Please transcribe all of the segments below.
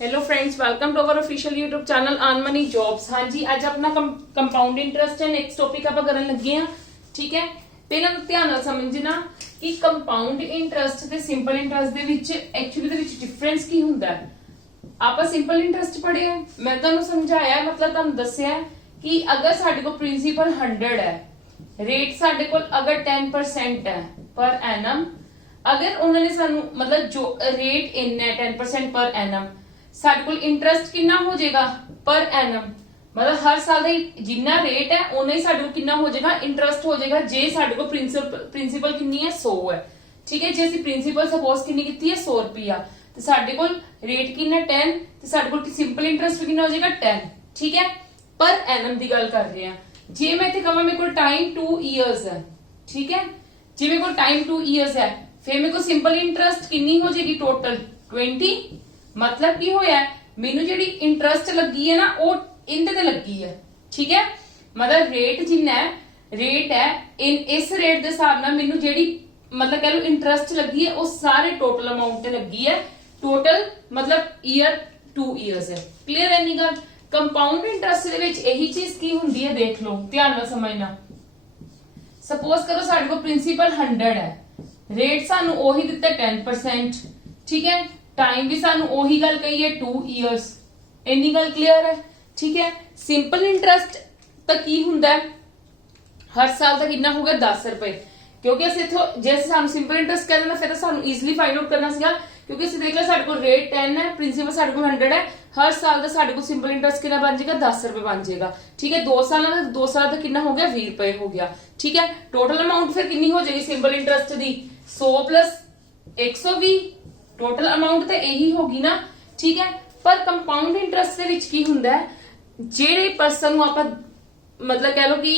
Hello friends, welcome to our official YouTube channel earn money jobs. हाँ जी, ਅੱਜ अपना कंपाउंड इंटरेस्ट है नेक्स्ट टॉपिक ਆਪਾਂ ਕਰਨ ਲੱਗੇ ਆ। ਠੀਕ ਹੈ, ਪਹਿਲਾਂ ਤਾਂ ਧਿਆਨ ਨਾਲ ਸਮਝਣਾ ਕਿ ਕੰਪਾਊਂਡ ਇੰਟਰਸਟ ਤੇ ਸਿੰਪਲ ਇੰਟਰਸਟ ਦੇ ਵਿੱਚ ਐਕਚੁਅਲੀ ਦੇ ਵਿੱਚ ਡਿਫਰੈਂਸ ਕੀ ਹੁੰਦਾ ਹੈ। ਆਪਾਂ ਸਿੰਪਲ ਇੰਟਰਸਟ ਪੜ੍ਹਿਆ, ਮੈਂ ਤੁਹਾਨੂੰ ਸਮਝਾਇਆ, मतलब ਤੁਹਾਨੂੰ ਦੱਸਿਆ ਕਿ ਅਗਰ ਸਾਡੇ ਕੋਲ ਪ੍ਰਿੰਸੀਪਲ 100 ਹੈ, ਰੇਟ ਸਾਡੇ ਕੋਲ ਅਗਰ 10% ਹੈ ਪਰ ਐਨਮ, अगर उन्होंने सानू मतलब जो रेट इन्ना है 10% पर एनम, साडे कोल इंटरेस्ट कितना हो जाएगा पर एनम, मतलब हर साल का जिन्ना रेट है उन्ना ही साडे कोल कितना हो जाएगा इंटरेस्ट हो जाएगा। जे साडे कोल प्रिंसिपल कितनी है 100 है, ठीक है। जे असीं प्रिंसिपल सपोज कितनी कीती है 100 रुपया, ते साडे कोल रेट कितना 10, ते साडे कोल सिंपल इंटरेस्ट कितना हो जाएगा 10, ठीक है। पर एनम की गल कर रहे हैं। जे मैं इत्थे कहां मेरे कोल टाइम 2 ईयर्स है, ठीक है, जे मेरे कोल टाइम 2 ईयर्स है, फिर मेरे को सिंपल इंटरेस्ट कितनी हो जाएगी टोटल 20। मतलब की होया मेनू जेडी इंटरेस्ट लगी है ना वो इंदे ते लगी है, ठीक है। मतलब रेट जिन्ना है, रेट है इस रेट दे हिसाब नाल मेनू जेडी मतलब कह लो इंटरेस्ट लगी है वो सारे टोटल अमाउंट ते लगी है। टोटल मतलब ईयर 2 ईयर्स है। क्लियर है नी गल। कंपाउंड इंटरेस्ट दे विच यही चीज की हुंदी है, देख लो ध्यान नाल समझना। सपोज करो साडे कोल प्रिंसिपल 100 है, रेट सानू ओही दिता 10%, ठीक है। टाइम भी सानू ओही गल कही है 2 इयर्स। इन्नी गल क्लियर है, ठीक है। सिंपल इंटरेस्ट तक की हुंदा है हर साल तक कितना होगा 10 रुपए, क्योंकि असि इथों जैसे सानू सिंपल इंटरेस्ट कह देना फिर सानू इजीली फाइंड आउट करना सीगा, क्योंकि असि देख लिया साडे कोल रेट 10 है, प्रिंसिपल साडे कोल 100 है, हर साल का साडे कोल सिंपल इंटरेस्ट कितना बन जाएगा 10 रुपए बन जाएगा, ठीक है। 2 साल तक कितना हो गया 20 रुपए हो गया, ठीक है। टोटल अमाउंट फिर कितनी हो जाएगी सिंपल इंटरेस्ट दी 100 प्लस 120, टोटल अमाउंट तो यही होगी ना, ठीक है। पर कंपाउंड इंटरेस्ट दे विच की हुंदा है, जेड़े पर्सन नूं आपां मतलब कह लो कि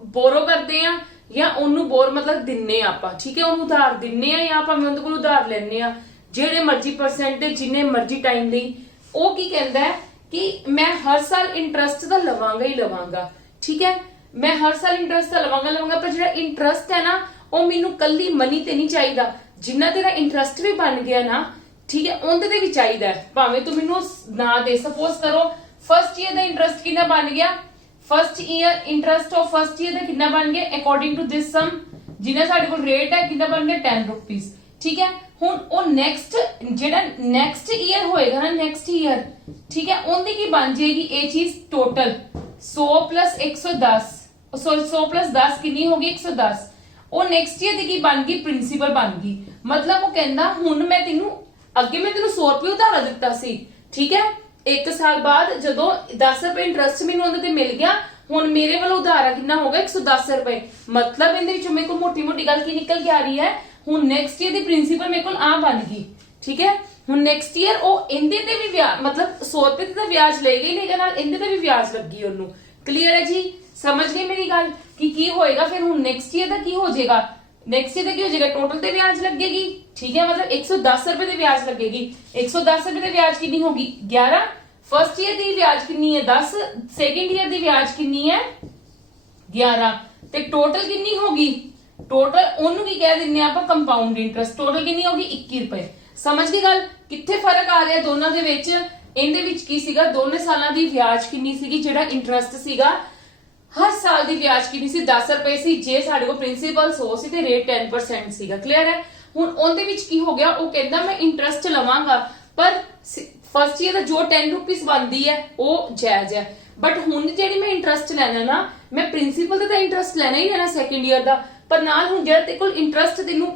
बोरो करते हैं या ओनू बोर मतलब दिन्ने आपां, ठीक है, ओनू उधार दिन्ने आ या भावें उहदे कोल उधार लैने आ, जेड़े मर्जी परसेंटेज जिन्ने मर्जी टाइम लई, ਉਹ ਕੀ ਕਹਿੰਦਾ है कि मैं हर साल इंटरेस्ट ਤਾਂ ਲਵਾਂਗਾ ਹੀ ਲਵਾਂਗਾ, ठीक है। मैं हर साल इंटरेस्ट ਤਾਂ ਲਵਾਂਗਾ ਪਰ ਜਿਹੜਾ इंटरेस्ट है ना ਉਹ ਮੈਨੂੰ ਕੱਲੀ ਮਨੀ ਤੇ ਨਹੀਂ ਚਾਹੀਦਾ, ਜਿੰਨਾ ਤੇਰਾ ਇੰਟਰਸਟ ਵੀ ਬਣ ਗਿਆ ਨਾ, ਠੀਕ ਹੈ, ਉਹਦੇ ਤੇ ਵੀ ਚਾਹੀਦਾ ਹੈ, ਭਾਵੇਂ ਤੂੰ ਮੈਨੂੰ ਨਾ ਦੇ। ਸਪੋਜ਼ ਕਰੋ ਫਸਟ ਈਅਰ ਦਾ ਇੰਟਰਸਟ ਕਿੰਨਾ ਬਣ ਗਿਆ, first year interest of first year ਦਾ ਕਿੰਨਾ ਬਣ ਗਿਆ ਅਕੋਰਡਿੰਗ ਟੂ ਦਿਸ ਸਮ, ਜਿੰਨਾ ਸਾਡੇ ਕੋਲ ਰੇਟ ਹੈ ਕਿੰਨਾ ਬਣ ਗਿਆ 10 ਰੁਪੀਸ, ਠੀਕ ਹੈ। ਹੁਣ ਉਹ ਨੈਕਸਟ ਜਿਹੜਾ ਨੈਕਸਟ ਈਅਰ ਹੋਏਗਾ ਨਾ, ਨੈਕਸਟ ਈਅਰ, ਠੀਕ ਹੈ, ਉਹਦੀ ਕੀ ਬਣ ਜਾਏਗੀ ਇਹ ਚੀਜ਼ ਟੋਟਲ 100 प्लस 110, सॉरी 100 प्लस 10 कितनी होगी 110। ਉਹ ਨੈਕਸਟ ਈਅਰ ਦੀ ਕੀ ਬਣ ਗਈ ਪ੍ਰਿੰਸੀਪਲ ਬਣ ਗਈ। ਮਤਲਬ ਉਹ ਕਹਿੰਦਾ ਹੁਣ ਮੈਂ ਤੈਨੂੰ ਅੱਗੇ ਮੈਂ ਤੈਨੂੰ 100 ਰੁਪਏ ਉਧਾਰ ਦਿੱਤਾ ਸੀ, ਠੀਕ ਹੈ, 1 ਸਾਲ ਬਾਅਦ ਜਦੋਂ 10 ਰੁਪਏ ਇੰਟਰਸਟ ਮੈਨੂੰ ਉਹਦੇ ਤੇ ਮਿਲ ਗਿਆ, ਹੁਣ ਮੇਰੇ ਵੱਲੋਂ ਉਧਾਰਾ ਕਿੰਨਾ ਹੋ ਗਿਆ 110 ਰੁਪਏ। ਮਤਲਬ ਇਹਦੇ ਵਿੱਚੋਂ ਮੇਰੇ ਕੋਲ ਮੋਟੀ ਮੋਟੀ ਗੱਲ ਕੀ ਨਿਕਲ ਕੇ ਆ ਰਹੀ ਹੈ, ਹੁਣ ਨੈਕਸਟ ਈਅਰ ਦੀ ਪ੍ਰਿੰਸੀਪਲ ਮੇਰੇ ਕੋਲ ਆ ਬਣ ਗਈ, ਠੀਕ ਹੈ। ਹੁਣ ਨੈਕਸਟ ਈਅਰ ਉਹ ਇਹਦੇ ਤੇ ਵੀ ਵਿਆਜ मतलब 100 ਰੁਪਏ ਤੇ ਤਾਂ ਵਿਆਜ ਲਏਗਾ ਹੀ ਲਏਗਾ, ਨਾਲ ਇਹਦੇ ਤੇ ਵੀ ਵਿਆਜ ਲੱਗੀ ਉਹਨੂੰ। क्लियर है जी, समझ गए मेरी गल कि की होएगा फिर हुन नेक्स्ट ईयर दा की हो जाएगा, नेक्स्ट ईयर दा की हो जाएगा टोटल ते ब्याज लगेगी, ठीक है। मतलब 110 रुपए दे ब्याज लगेगी, 110 रुपए दे ब्याज कितनी होगी 11, फर्स्ट ईयर दी ब्याज कितनी है 10, सेकंड ईयर दी ब्याज कितनी है 11, ते टोटल कितनी होगी, टोटल ओनू की कह दिन्ने आपां कंपाउंड इंटरेस्ट, टोटल कितनी होगी 21 रुपए। समझ गई गल कित्थे फर्क आ रहा दोनों दे विच। ਇਹਦੇ ਵਿੱਚ ਕੀ ਸੀਗਾ ਦੋਨੇ ਸਾਲਾਂ ਦੀ ਵਿਆਜ ਕਿੰਨੀ ਸੀਗੀ, ਜਿਹੜਾ ਇੰਟਰਸਟ ਸੀਗਾ ਹਰ ਸਾਲ ਦੀ ਵਿਆਜ ਕਿੰਨੀ ਸੀ 10 ਰੁਪਏ ਸੀ, ਜੇ ਸਾਡੇ ਕੋਲ ਪ੍ਰਿੰਸੀਪਲ 100 ਸੀ ਤੇ ਰੇਟ 10% ਸੀਗਾ। ਕਲੀਅਰ ਹੈ। ਹੁਣ ਉਹਦੇ ਵਿੱਚ ਕੀ ਹੋ ਗਿਆ, ਉਹ ਕਹਿੰਦਾ ਮੈਂ ਇੰਟਰਸਟ ਲਵਾਂਗਾ ਪਰ ਫਸਟ ਈਅਰ ਦਾ ਜੋ 10 ਰੁਪੀਸ ਬਣਦੀ ਹੈ ਉਹ ਜਾਇਜ਼ ਹੈ, ਬਟ ਹੁਣ ਜਿਹੜੀ ਮੈਂ ਇੰਟਰਸਟ ਲੈਣਾ ਨਾ ਮੈਂ ਪ੍ਰਿੰਸੀਪਲ ਤੇ ਤਾਂ ਇੰਟਰਸਟ ਲੈਣਾ ਹੀ ਲੈਣਾ ਸੈਕੰਡ ਈਅਰ ਦਾ, ਪਰ ਨਾਲ ਹੁਣ ਜਿਹੜਾ ਤੇ ਕੋਲ ਇੰਟਰਸਟ ਤੈਨੂੰ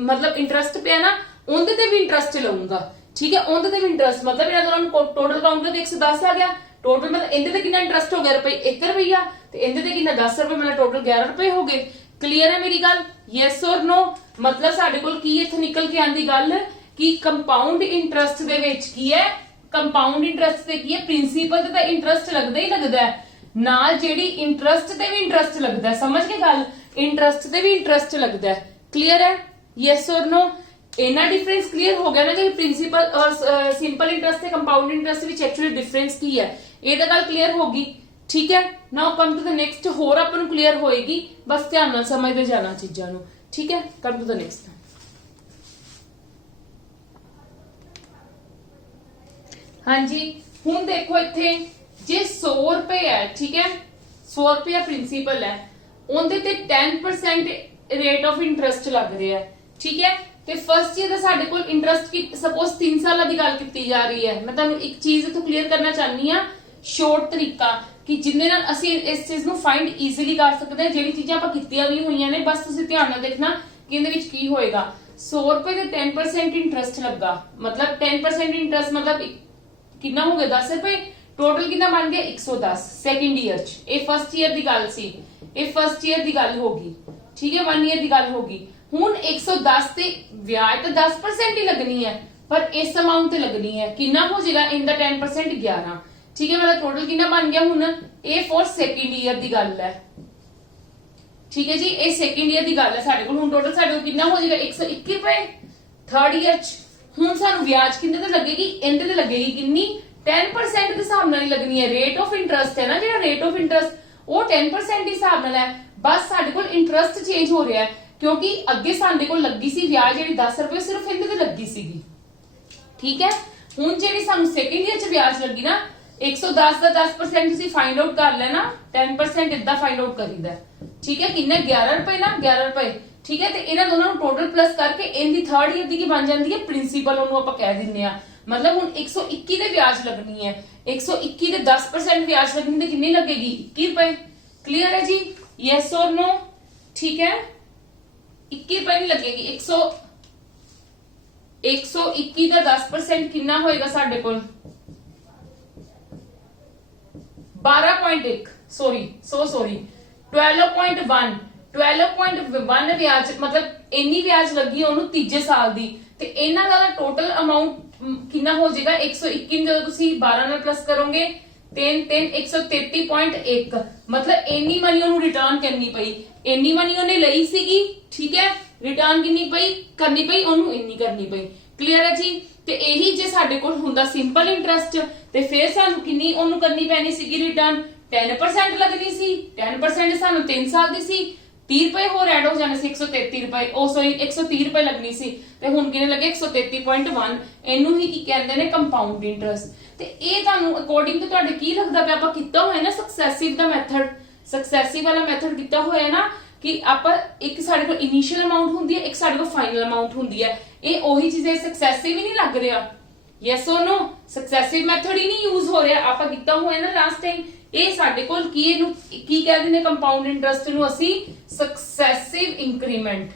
मतलब इंटरस्ट ਪਿਆ ਨਾ ਉਹਦੇ ਤੇ ਵੀ ਇੰਟਰਸਟ ਲਵਾਂਗਾ, ठीक है। ਉਹਦੇ ਤੇ ਵੀ ਇੰਟਰਸਟ मतलब ਇਹਨਾਂ ਦੋਨਾਂ ਨੂੰ ਟੋਟਲ ਕਾਊਂਟ ਕਰਕੇ 110 ਆ ਗਿਆ ਟੋਟਲ, मतलब ਇਹਦੇ ਤੇ ਕਿੰਨਾ ਇੰਟਰਸਟ ਹੋ ਗਿਆ ਰੁਪਏ 1 ਰੁਪਿਆ ਤੇ ਇਹਦੇ ਤੇ ਕਿੰਨਾ 10 ਰੁਪਏ, मतलब ਟੋਟਲ 11 ਰੁਪਏ ਹੋ ਗਏ। ਕਲੀਅਰ ਹੈ ਮੇਰੀ ਗੱਲ, ਯੈਸ ਔਰ ਨੋ। मतलब ਸਾਡੇ ਕੋਲ ਕੀ ਇੱਥੇ ਨਿਕਲ ਕੇ ਆਂਦੀ ਗੱਲ ਕਿ ਕੰਪਾਊਂਡ ਇੰਟਰਸਟ ਦੇ ਵਿੱਚ ਕੀ ਹੈ, ਕੰਪਾਊਂਡ ਇੰਟਰਸਟ ਤੇ ਕੀ ਹੈ ਪ੍ਰਿੰਸੀਪਲ ਤੇ ਤਾਂ ਇੰਟਰਸਟ ਲੱਗਦਾ ਹੀ ਲੱਗਦਾ ਹੈ, ਨਾਲ ਜਿਹੜੀ ਇੰਟਰਸਟ ਤੇ ਵੀ ਇੰਟਰਸਟ ਲੱਗਦਾ ਹੈ। ਸਮਝ ਗਏ ਗੱਲ, ਇੰਟਰਸਟ ਤੇ ਵੀ ਇੰਟਰਸਟ ਲੱਗਦਾ ਹੈ। क्लियर है, यस और नो। इना डिफरेंस क्लियर हो गया ना कि प्रिंसिपल और सिंपल इंटरेस्ट से कंपाउंड इंटरेस्ट विच एक्चुअली डिफरेंस की है, ये तो गल क्लियर होगी, ठीक है। Now come to the next, होर अपन क्लियर होएगी, बस ध्यान नाल समझते जाना चीजां नूं, ठीक है। Come to the next. हाँ जी हुण देखो इत्थे जे 100 रुपए है ठीक है 100 रुपया प्रिंसीपल है उनदे ते 10% रेट ऑफ इंटरस्ट लग रहा है ठीक है ਤੇ ਫਸਟ ਈਅਰ ਦਾ ਸਾਡੇ ਕੋਲ ਇੰਟਰਸਟ ਕੀ ਸਪੋਜ਼ 3 ਸਾਲਾਂ ਦੀ ਗੱਲ ਕੀਤੀ ਜਾ ਰਹੀ ਹੈ ਮੈਂ ਤੁਹਾਨੂੰ ਇੱਕ ਚੀਜ਼ ਇਥੋਂ ਕਲੀਅਰ ਕਰਨਾ ਚਾਹਨੀ ਆ ਸ਼ਾਰਟ ਤਰੀਕਾ ਕਿ ਜਿੰਨੇ ਨਾਲ ਅਸੀਂ ਇਸ ਚੀਜ਼ ਨੂੰ ਫਾਈਂਡ ਈਜ਼ੀਲੀ ਕਰ ਸਕਦੇ ਹਾਂ ਜਿਹੜੀ ਚੀਜ਼ਾਂ ਆਪਾਂ ਕੀਤੀਆਂ ਵੀ ਹੋਈਆਂ ਨੇ ਬਸ ਤੁਸੀਂ ਧਿਆਨ ਨਾਲ ਦੇਖਣਾ ਕਿ ਇਹਦੇ ਵਿੱਚ ਕੀ ਹੋਏਗਾ 100 ਰੁਪਏ ਦੇ 10% ਇੰਟਰਸਟ ਲੱਗਾ ਮਤਲਬ 10% ਇੰਟਰਸਟ ਮਤਲਬ ਕਿੰਨਾ ਹੋ ਗਿਆ 10 ਰੁਪਏ ਟੋਟਲ ਕਿੰਨਾ ਬਣ ਗਿਆ 110 ਸੈਕੰਡ ਈਅਰ ਚ ਇਹ ਫਸਟ ਈਅਰ ਦੀ ਗੱਲ ਸੀ ਇਹ ਫਸਟ ਈਅਰ ਦੀ ਗੱਲ ਹੋਗੀ ਠੀਕ ਹੈ 1 ਈਅਰ ਦੀ ਗੱਲ ਹੋਗੀ ਹੁਣ 110 ਤੇ ਵਿਆਜ ਤਾਂ 10% ਹੀ ਲੱਗਣੀ ਹੈ ਪਰ ਇਸ ਅਮਾਉਂਟ ਤੇ ਲੱਗਣੀ ਹੈ ਕਿੰਨਾ ਹੋ ਜਾਏਗਾ ਇਹਦਾ 10% 11 ਠੀਕ ਹੈ ਮੇਰਾ ਟੋਟਲ ਕਿੰਨਾ ਬਣ ਗਿਆ ਹੁਣ ਇਹ ਫॉर ਸੈਕੰਡ ਈਅਰ ਦੀ ਗੱਲ ਹੈ ਠੀਕ ਹੈ ਜੀ ਇਹ ਸੈਕੰਡ ਈਅਰ ਦੀ ਗੱਲ ਹੈ ਸਾਡੇ ਕੋਲ ਹੁਣ ਟੋਟਲ ਸਾਡੇ ਕੋਲ ਕਿੰਨਾ ਹੋ ਜਾਏਗਾ 121 ਰੁਪਏ ਥਰਡ ਈਅਰ ਚ ਹੁਣ ਸਾਨੂੰ ਵਿਆਜ ਕਿੰਨੇ ਤੇ ਲੱਗੇਗੀ ਇਹਦੇ ਤੇ ਲੱਗੇਗੀ ਕਿੰਨੀ 10% ਦੇ ਹਿਸਾਬ ਨਾਲ ਹੀ ਲੱਗਣੀ ਹੈ ਰੇਟ ਆਫ ਇੰਟਰਸਟ ਹੈ ਨਾ ਜਿਹੜਾ ਰੇਟ ਆਫ ਇੰਟਰਸਟ ਉਹ 10% ਦੇ ਹਿਸਾਬ ਨਾਲ ਹੈ ਬਸ ਸਾਡੇ ਕੋਲ ਇੰਟਰਸਟ ਚੇਂਜ ਹੋ ਰਿਹਾ ਹੈ क्योंकि अगे साडे कोल लगी सी ब्याज जेडी 10 रुपए सिर्फ इहदे ते लगी सीगी ठीक है हुण जेडी सानू सेकंड ईयर च ब्याज लगी ना 110 ਦਾ 10% ਤੁਸੀਂ फाइंड आउट कर लेना 10% इदा फाइंड आउट करीदा ठीक है किन्ने 11 रुपए ना 11 रुपए ठीक है ਤੇ ਇਹਨਾਂ ਦੋਨਾਂ ਨੂੰ ਟੋਟਲ ਪਲੱਸ ਕਰਕੇ ਇਹਦੀ ਥਰਡ ਈਅਰ ਦੀ ਕੀ ਬਣ ਜਾਂਦੀ ਹੈ ਪ੍ਰਿੰਸੀਪਲ ਉਹਨੂੰ ਆਪਾਂ ਕਹਿ ਦਿੰਨੇ ਆ ਮਤਲਬ ਹੁਣ 121 ਦੇ ਵਿਆਜ ਲੱਗਣੀ ਹੈ 121 ਦੇ 10% ਵਿਆਜ ਲੱਗਣੀ ਤੇ ਕਿੰਨੀ ਲੱਗੇਗੀ 21 ਰੁਪਏ क्लियर है जी यस और नो ठीक है 21 रुपए नहीं लगेगी 121 का 10% कितना होएगा साडे कोल 12.1 सॉरी 12.1 12.1 ब्याज मतलब इन्नी ब्याज लगी ओनू तीजे साल दी ते इन्ना दा टोटल अमाउंट कितना हो जाएगा 121 जब तुसी 12 नाल प्लस करोगे 133.1 मतलब इन्नी मनी ओनू रिटर्न करनी पई इन्नी मनी ओने लई सीगी ठीक है रिटर्न किन्नी पई करनी पई ओनू इन्नी करनी पई क्लियर है जी ते यही जे साडे कोल हुंदा सिंपल इंटरेस्ट ते फिर सानू किन्नी ओनू करनी पैनी सीगी रिटर्न 10% लगनी सी 10% सानू 3 साल दी सी 30 रुपए होर ऐड हो जाने सी 133 रुपए ओ सॉरी 130 रुपए लगनी सी ते हुण किन्ने लगे 133.1 इनू ही की कहंदे ने कंपाउंड इंटरेस्ट ਤੇ ਇਹ ਤੁਹਾਨੂੰ ਅਕੋਰਡਿੰਗ ਟੂ ਤੁਹਾਡੇ ਕੀ ਲੱਗਦਾ ਪਿਆ ਆਪਾਂ ਕੀਤਾ ਹੋਇਆ ਨਾ ਸਕਸੈਸਿਵ ਦਾ ਮੈਥਡ ਸਕਸੈਸਿਵ ਵਾਲਾ ਮੈਥਡ ਕੀਤਾ ਹੋਇਆ ਨਾ ਕਿ ਆਪਾਂ ਇੱਕ ਸਾਡੇ ਕੋਲ ਇਨੀਸ਼ੀਅਲ ਅਮਾਉਂਟ ਹੁੰਦੀ ਹੈ ਇੱਕ ਸਾਡੇ ਕੋਲ ਫਾਈਨਲ ਅਮਾਉਂਟ ਹੁੰਦੀ ਹੈ ਇਹ ਉਹੀ ਚੀਜ਼ ਹੈ ਸਕਸੈਸਿਵ ਹੀ ਨਹੀਂ ਲੱਗ ਰਿਹਾ ਯੈਸ অর ਨੋ ਸਕਸੈਸਿਵ ਮੈਥਡ ਹੀ ਨਹੀਂ ਯੂਜ਼ ਹੋ ਰਿਹਾ ਆਪਾਂ ਕੀਤਾ ਹੋਇਆ ਨਾ ਲਾਸਟ ਟਾਈਮ ਇਹ ਸਾਡੇ ਕੋਲ ਕੀ ਇਹਨੂੰ ਕੀ ਕਹਿੰਦੇ ਨੇ ਕੰਪਾਊਂਡ ਇੰਟਰਸਟ ਨੂੰ ਅਸੀਂ ਸਕਸੈਸਿਵ ਇੰਕਰੀਮੈਂਟ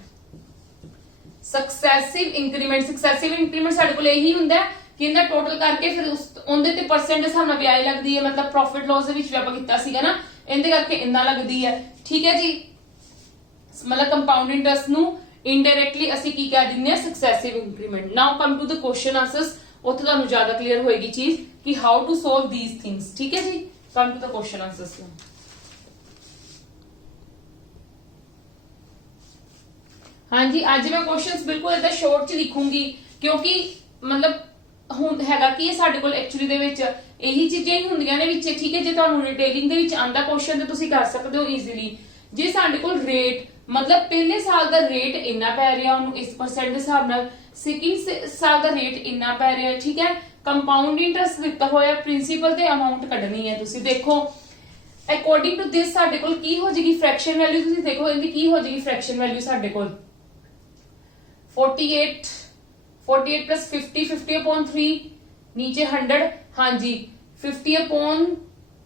ਸਾਡੇ ਕੋਲ ਇਹੀ ਹੁੰਦਾ ਕਿ ਇਹਦਾ ਟੋਟਲ ਕਰਕੇ ਫਿਰ ਉਹਦੇ ਤੇ ਪਰਸੈਂਟ ਦੇ ਹਿਸਾਬ ਨਾਲ ਵਿਆਜ ਲੱਗਦੀ ਹੈ ਮਤਲਬ ਪ੍ਰੋਫਿਟ ਲਾਸ ਦੇ ਵਿੱਚ ਵੀ ਆਪਾਂ ਕੀਤਾ ਸੀਗਾ ਨਾ ਇਹਦੇ ਕਰਕੇ ਇੰਨਾ ਲੱਗਦੀ ਹੈ ਠੀਕ ਹੈ ਜੀ ਮਤਲਬ ਕੰਪਾਊਂਡ ਇੰਟਰਸਟ ਨੂੰ ਇਨਡਾਇਰੈਕਟਲੀ ਅਸੀਂ ਕੀ ਕਹਿ ਦਿੰਦੇ ਆ successive increment now come to the question answers ਉੱਥੇ ਤੁਹਾਨੂੰ ਜ਼ਿਆਦਾ ਕਲੀਅਰ ਹੋਏਗੀ ਚੀਜ਼ ਕਿ how to solve these things ਠੀਕ ਹੈ ਜੀ ਕਮ ਟੂ ਦ ਕੁਐਸਚਨ ਆਂਸਰਸ ਹਾਂਜੀ ਅੱਜ ਮੈਂ ਕੁਐਸਚਨਸ ਬਿਲਕੁਲ ਇਦਾਂ ਸ਼ਾਰਟ ਚ ਲਿਖੂੰਗੀ ਕਿਉਂਕਿ ਮਤਲਬ ਹੁਣ ਹੈਗਾ ਕਿ ਇਹ ਸਾਡੇ ਕੋਲ ਐਕਚੁਅਲੀ ਦੇ ਵਿੱਚ ਇਹੀ ਚੀਜ਼ਾਂ ਹੀ ਹੁੰਦੀਆਂ ਨੇ ਵਿੱਚ ਠੀਕ ਹੈ ਜੇ ਤੁਹਾਨੂੰ ਰਿਟੇਲਿੰਗ ਦੇ ਵਿੱਚ ਆਂਦਾ ਕੁਐਸਚਨ ਤੇ ਤੁਸੀਂ ਕਰ ਸਕਦੇ ਹੋ ਈਜ਼ੀਲੀ ਜੇ ਸਾਡੇ ਕੋਲ ਰੇਟ ਮਤਲਬ ਪਹਿਲੇ ਸਾਲ ਦਾ ਰੇਟ ਇੰਨਾ ਪੈ ਰਿਹਾ ਉਹਨੂੰ ਇਸ ਪਰਸੈਂਟ ਦੇ ਹਿਸਾਬ ਨਾਲ ਸੈਕਿੰਡ ਸਾਲ ਦਾ ਰੇਟ ਇੰਨਾ ਪੈ ਰਿਹਾ ਠੀਕ ਹੈ ਕੰਪਾਊਂਡ ਇੰਟਰਸਟ ਦਿੱਤਾ ਹੋਇਆ ਪ੍ਰਿੰਸੀਪਲ ਤੇ ਅਮਾਉਂਟ ਕੱਢਣੀ ਹੈ ਤੁਸੀਂ ਦੇਖੋ ਅਕੋਰਡਿੰਗ ਟੂ ਦਿਸ ਸਾਡੇ ਕੋਲ ਕੀ ਹੋ ਜਾਏਗੀ ਫ੍ਰੈਕਸ਼ਨ ਵੈਲਿਊ ਤੁਸੀਂ ਦੇਖੋ ਇਹਦੀ ਕੀ ਹੋ ਜਾਏਗੀ ਫ੍ਰੈਕਸ਼ਨ ਵੈਲਿਊ ਸਾਡੇ ਕੋਲ 48 plus 50 upon 3 नीचे 100 हाँ जी 50 upon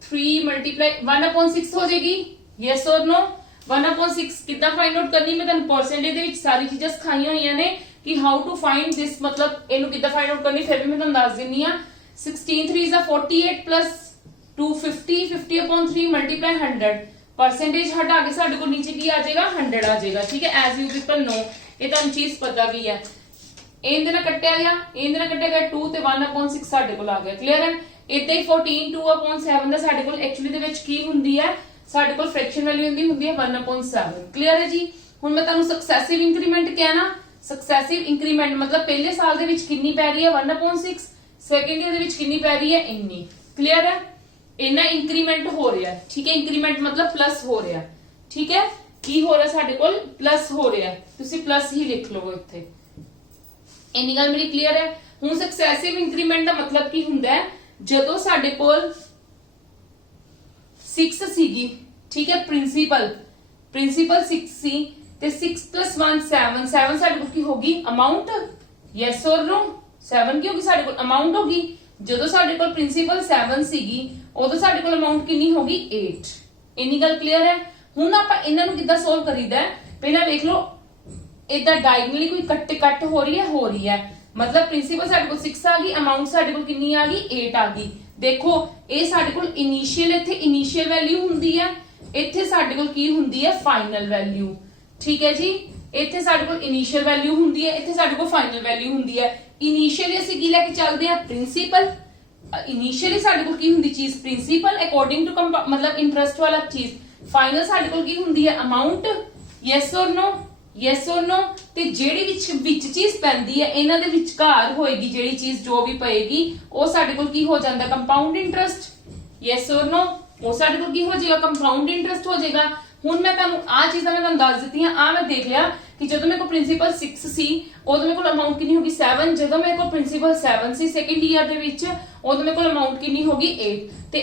3 multiply 1 upon 6 हो जाएगी yes or no 1 upon 6 कितना फाइंड आउट करनी मैं तुहानू परसेंटेज दे विच सारी चीज़ां सिखाईयां होईयां ने कि हाउ टू फाइंड दिस मतलब इहनू कितना फाइंड आउट करनी फिर भी मैं तुहानू दस दिन्नी आ 16 3 is 48 plus 250 upon 3 multiply 100 percentage हटा के साडे कोल नीचे की आ जाएगा 100 आ जाएगा ठीक है एज यू पीपल नो ये तुहानू चीज पता भी है ਇਹਦੇ ਨਾਲ ਕੱਟਿਆ ਗਿਆ 2 ਤੇ 1 upon 6 ਸਾਡੇ ਕੋਲ ਆ ਗਿਆ ਕਲੀਅਰ ਹੈ ਇਦਾਂ ਹੀ 14 2 upon 7 ਦਾ ਸਾਡੇ ਕੋਲ ਐਕਚੁਅਲੀ ਦੇ ਵਿੱਚ ਕੀ ਹੁੰਦੀ ਹੈ ਸਾਡੇ ਕੋਲ ਫ੍ਰੈਕਸ਼ਨ ਵੈਲਿਊ ਹੁੰਦੀ ਹੈ 1 upon 7 ਕਲੀਅਰ ਹੈ ਜੀ ਹੁਣ ਮੈਂ ਤੁਹਾਨੂੰ ਸਕਸੈਸਿਵ ਇੰਕਰੀਮੈਂਟ ਕਿਹਾ ਨਾ ਸਕਸੈਸਿਵ ਇੰਕਰੀਮੈਂਟ ਮਤਲਬ ਪਹਿਲੇ ਸਾਲ ਦੇ ਵਿੱਚ ਕਿੰਨੀ ਪੈ ਰਹੀ ਹੈ 1 upon 6 ਸੈਕੰਡ ਈਅਰ ਦੇ ਵਿੱਚ ਕਿੰਨੀ ਪੈ ਰਹੀ ਹੈ ਇੰਨੀ ਕਲੀਅਰ ਹੈ ਇੰਨਾ ਇੰਕਰੀਮੈਂਟ ਹੋ ਰਿਹਾ ਠੀਕ ਹੈ ਇੰਕਰੀਮੈਂਟ ਮਤਲਬ ਪਲੱਸ ਹੋ ਰਿਹਾ ਠੀਕ ਹੈ ਕੀ ਹੋ ਰਿਹਾ ਸਾਡੇ ਕੋਲ ਪਲੱਸ ਹੋ ਰਿਹਾ ਤੁਸੀਂ ਪਲੱਸ ਹੀ ਲਿਖ ਲਵੋ ਇੱਥੇ ਇੰਨੀ ਗੱਲ ਮੇਰੀ ਕਲੀਅਰ ਹੈ ਹੁਣ ਸਕਸੈਸਿਵ ਇੰਕਰੀਮੈਂਟ ਦਾ ਮਤਲਬ ਕੀ ਹੁੰਦਾ ਹੈ, ਜਦੋਂ ਸਾਡੇ ਕੋਲ 6 ਸੀਗੀ, ਠੀਕ ਹੈ, ਪ੍ਰਿੰਸੀਪਲ 6 ਸੀ ਤੇ 6 + 1 7 ਸਾਡੇ ਕੋਲ ਕੀ ਹੋਗੀ ਅਮਾਉਂਟ, ਯੈਸ অর ਨੋ, 7 ਕੀ ਹੋਗੀ ਸਾਡੇ ਕੋਲ ਅਮਾਉਂਟ ਹੋਗੀ। ਜਦੋਂ ਸਾਡੇ ਕੋਲ ਪ੍ਰਿੰਸੀਪਲ 7 ਸੀਗੀ ਉਦੋਂ ਸਾਡੇ ਕੋਲ ਅਮਾਉਂਟ ਕਿੰਨੀ ਹੋਗੀ 8। ਇੰਨੀ ਗੱਲ ਕਲੀਅਰ ਹੈ। ਹੁਣ ਆਪਾਂ ਇਹਨਾਂ ਨੂੰ ਕਿੱਦਾਂ ਸੋਲਵ ਕਰੀਦਾ ਹੈ, ਪਹਿਲਾਂ ਵੇਖ ਲਓ ਇਦਾਂ ਡਾਇਗਨਲੀ ਕੋਈ ਕੱਟ ਹੋ ਰਹੀ ਹੈ मतलब प्रिंसिपल साडे कोल 6 आ गई, अमाउंट साडे कोल कितनी आ गई 8 आ गई। देखो ये साडे कोल इनिशियल इत्थे इनिशियल वैल्यू हुंदी है, इत्थे साडे कोल की हुंदी है फाइनल वैल्यू, ठीक है जी। इत्थे साडे कोल इनिशियल वैल्यू हुंदी है, इत्थे साडे कोल फाइनल वैल्यू हुंदी है। इनिशियली ਅਸੀਂ ਕੀ ਲੈ ਕੇ ਚੱਲਦੇ ਆ प्रिंसिपल, इनिशियली साडे कोल की हुंदी चीज प्रिंसिपल अकॉर्डिंग टू मतलब इंटरेस्ट वाला चीज, फाइनल साडे कोल की हुंदी है अमाउंट, यस और नो, यस और नो। ਤੇ ਜਿਹੜੀ ਵਿੱਚ ਚੀਜ਼ ਪੈਂਦੀ ਹੈ ਇਹਨਾਂ ਦੇ ਵਿਚਕਾਰ ਹੋਏਗੀ ਜਿਹੜੀ ਚੀਜ਼ ਜੋ ਵੀ ਪਏਗੀ ਉਹ ਸਾਡੇ ਕੋਲ ਕੀ ਹੋ ਜਾਂਦਾ compound interest, yes or no. ਉਹ ਸਾਡੇ ਕੋਲ ਕੀ ਹੋ ਜਾਏਗਾ ਕੰਪਾਊਂਡ ਇੰਟਰਸਟ ਹੋ ਜਾਏਗਾ। ਹੁਣ ਮੈਂ ਤੁਹਾਨੂੰ ਆ ਚੀਜ਼ਾਂ ਮੈਂ ਤੁਹਾਨੂੰ ਦੱਸ ਦਿੱਤੀਆਂ। ਆ ਮੈਂ ਦੇਖ ਲਿਆ ਕਿ ਜਦੋਂ ਮੇਰੇ ਕੋਲ ਪ੍ਰਿੰਸੀਪਲ 6 ਸੀ ਉਦੋਂ ਮੇਰੇ ਕੋਲ ਅਮਾਉਂਟ ਕਿੰਨੀ ਹੋਗੀ 7, ਜਦੋਂ ਮੇਰੇ ਕੋਲ ਪ੍ਰਿੰਸੀਪਲ 7 ਸੀ ਸੈਕੰਡ ਈਅਰ ਦੇ ਵਿੱਚ ਉਦੋਂ ਮੇਰੇ ਕੋਲ ਅਮਾਉਂਟ ਕਿੰਨੀ ਹੋਗੀ 8। ਤੇ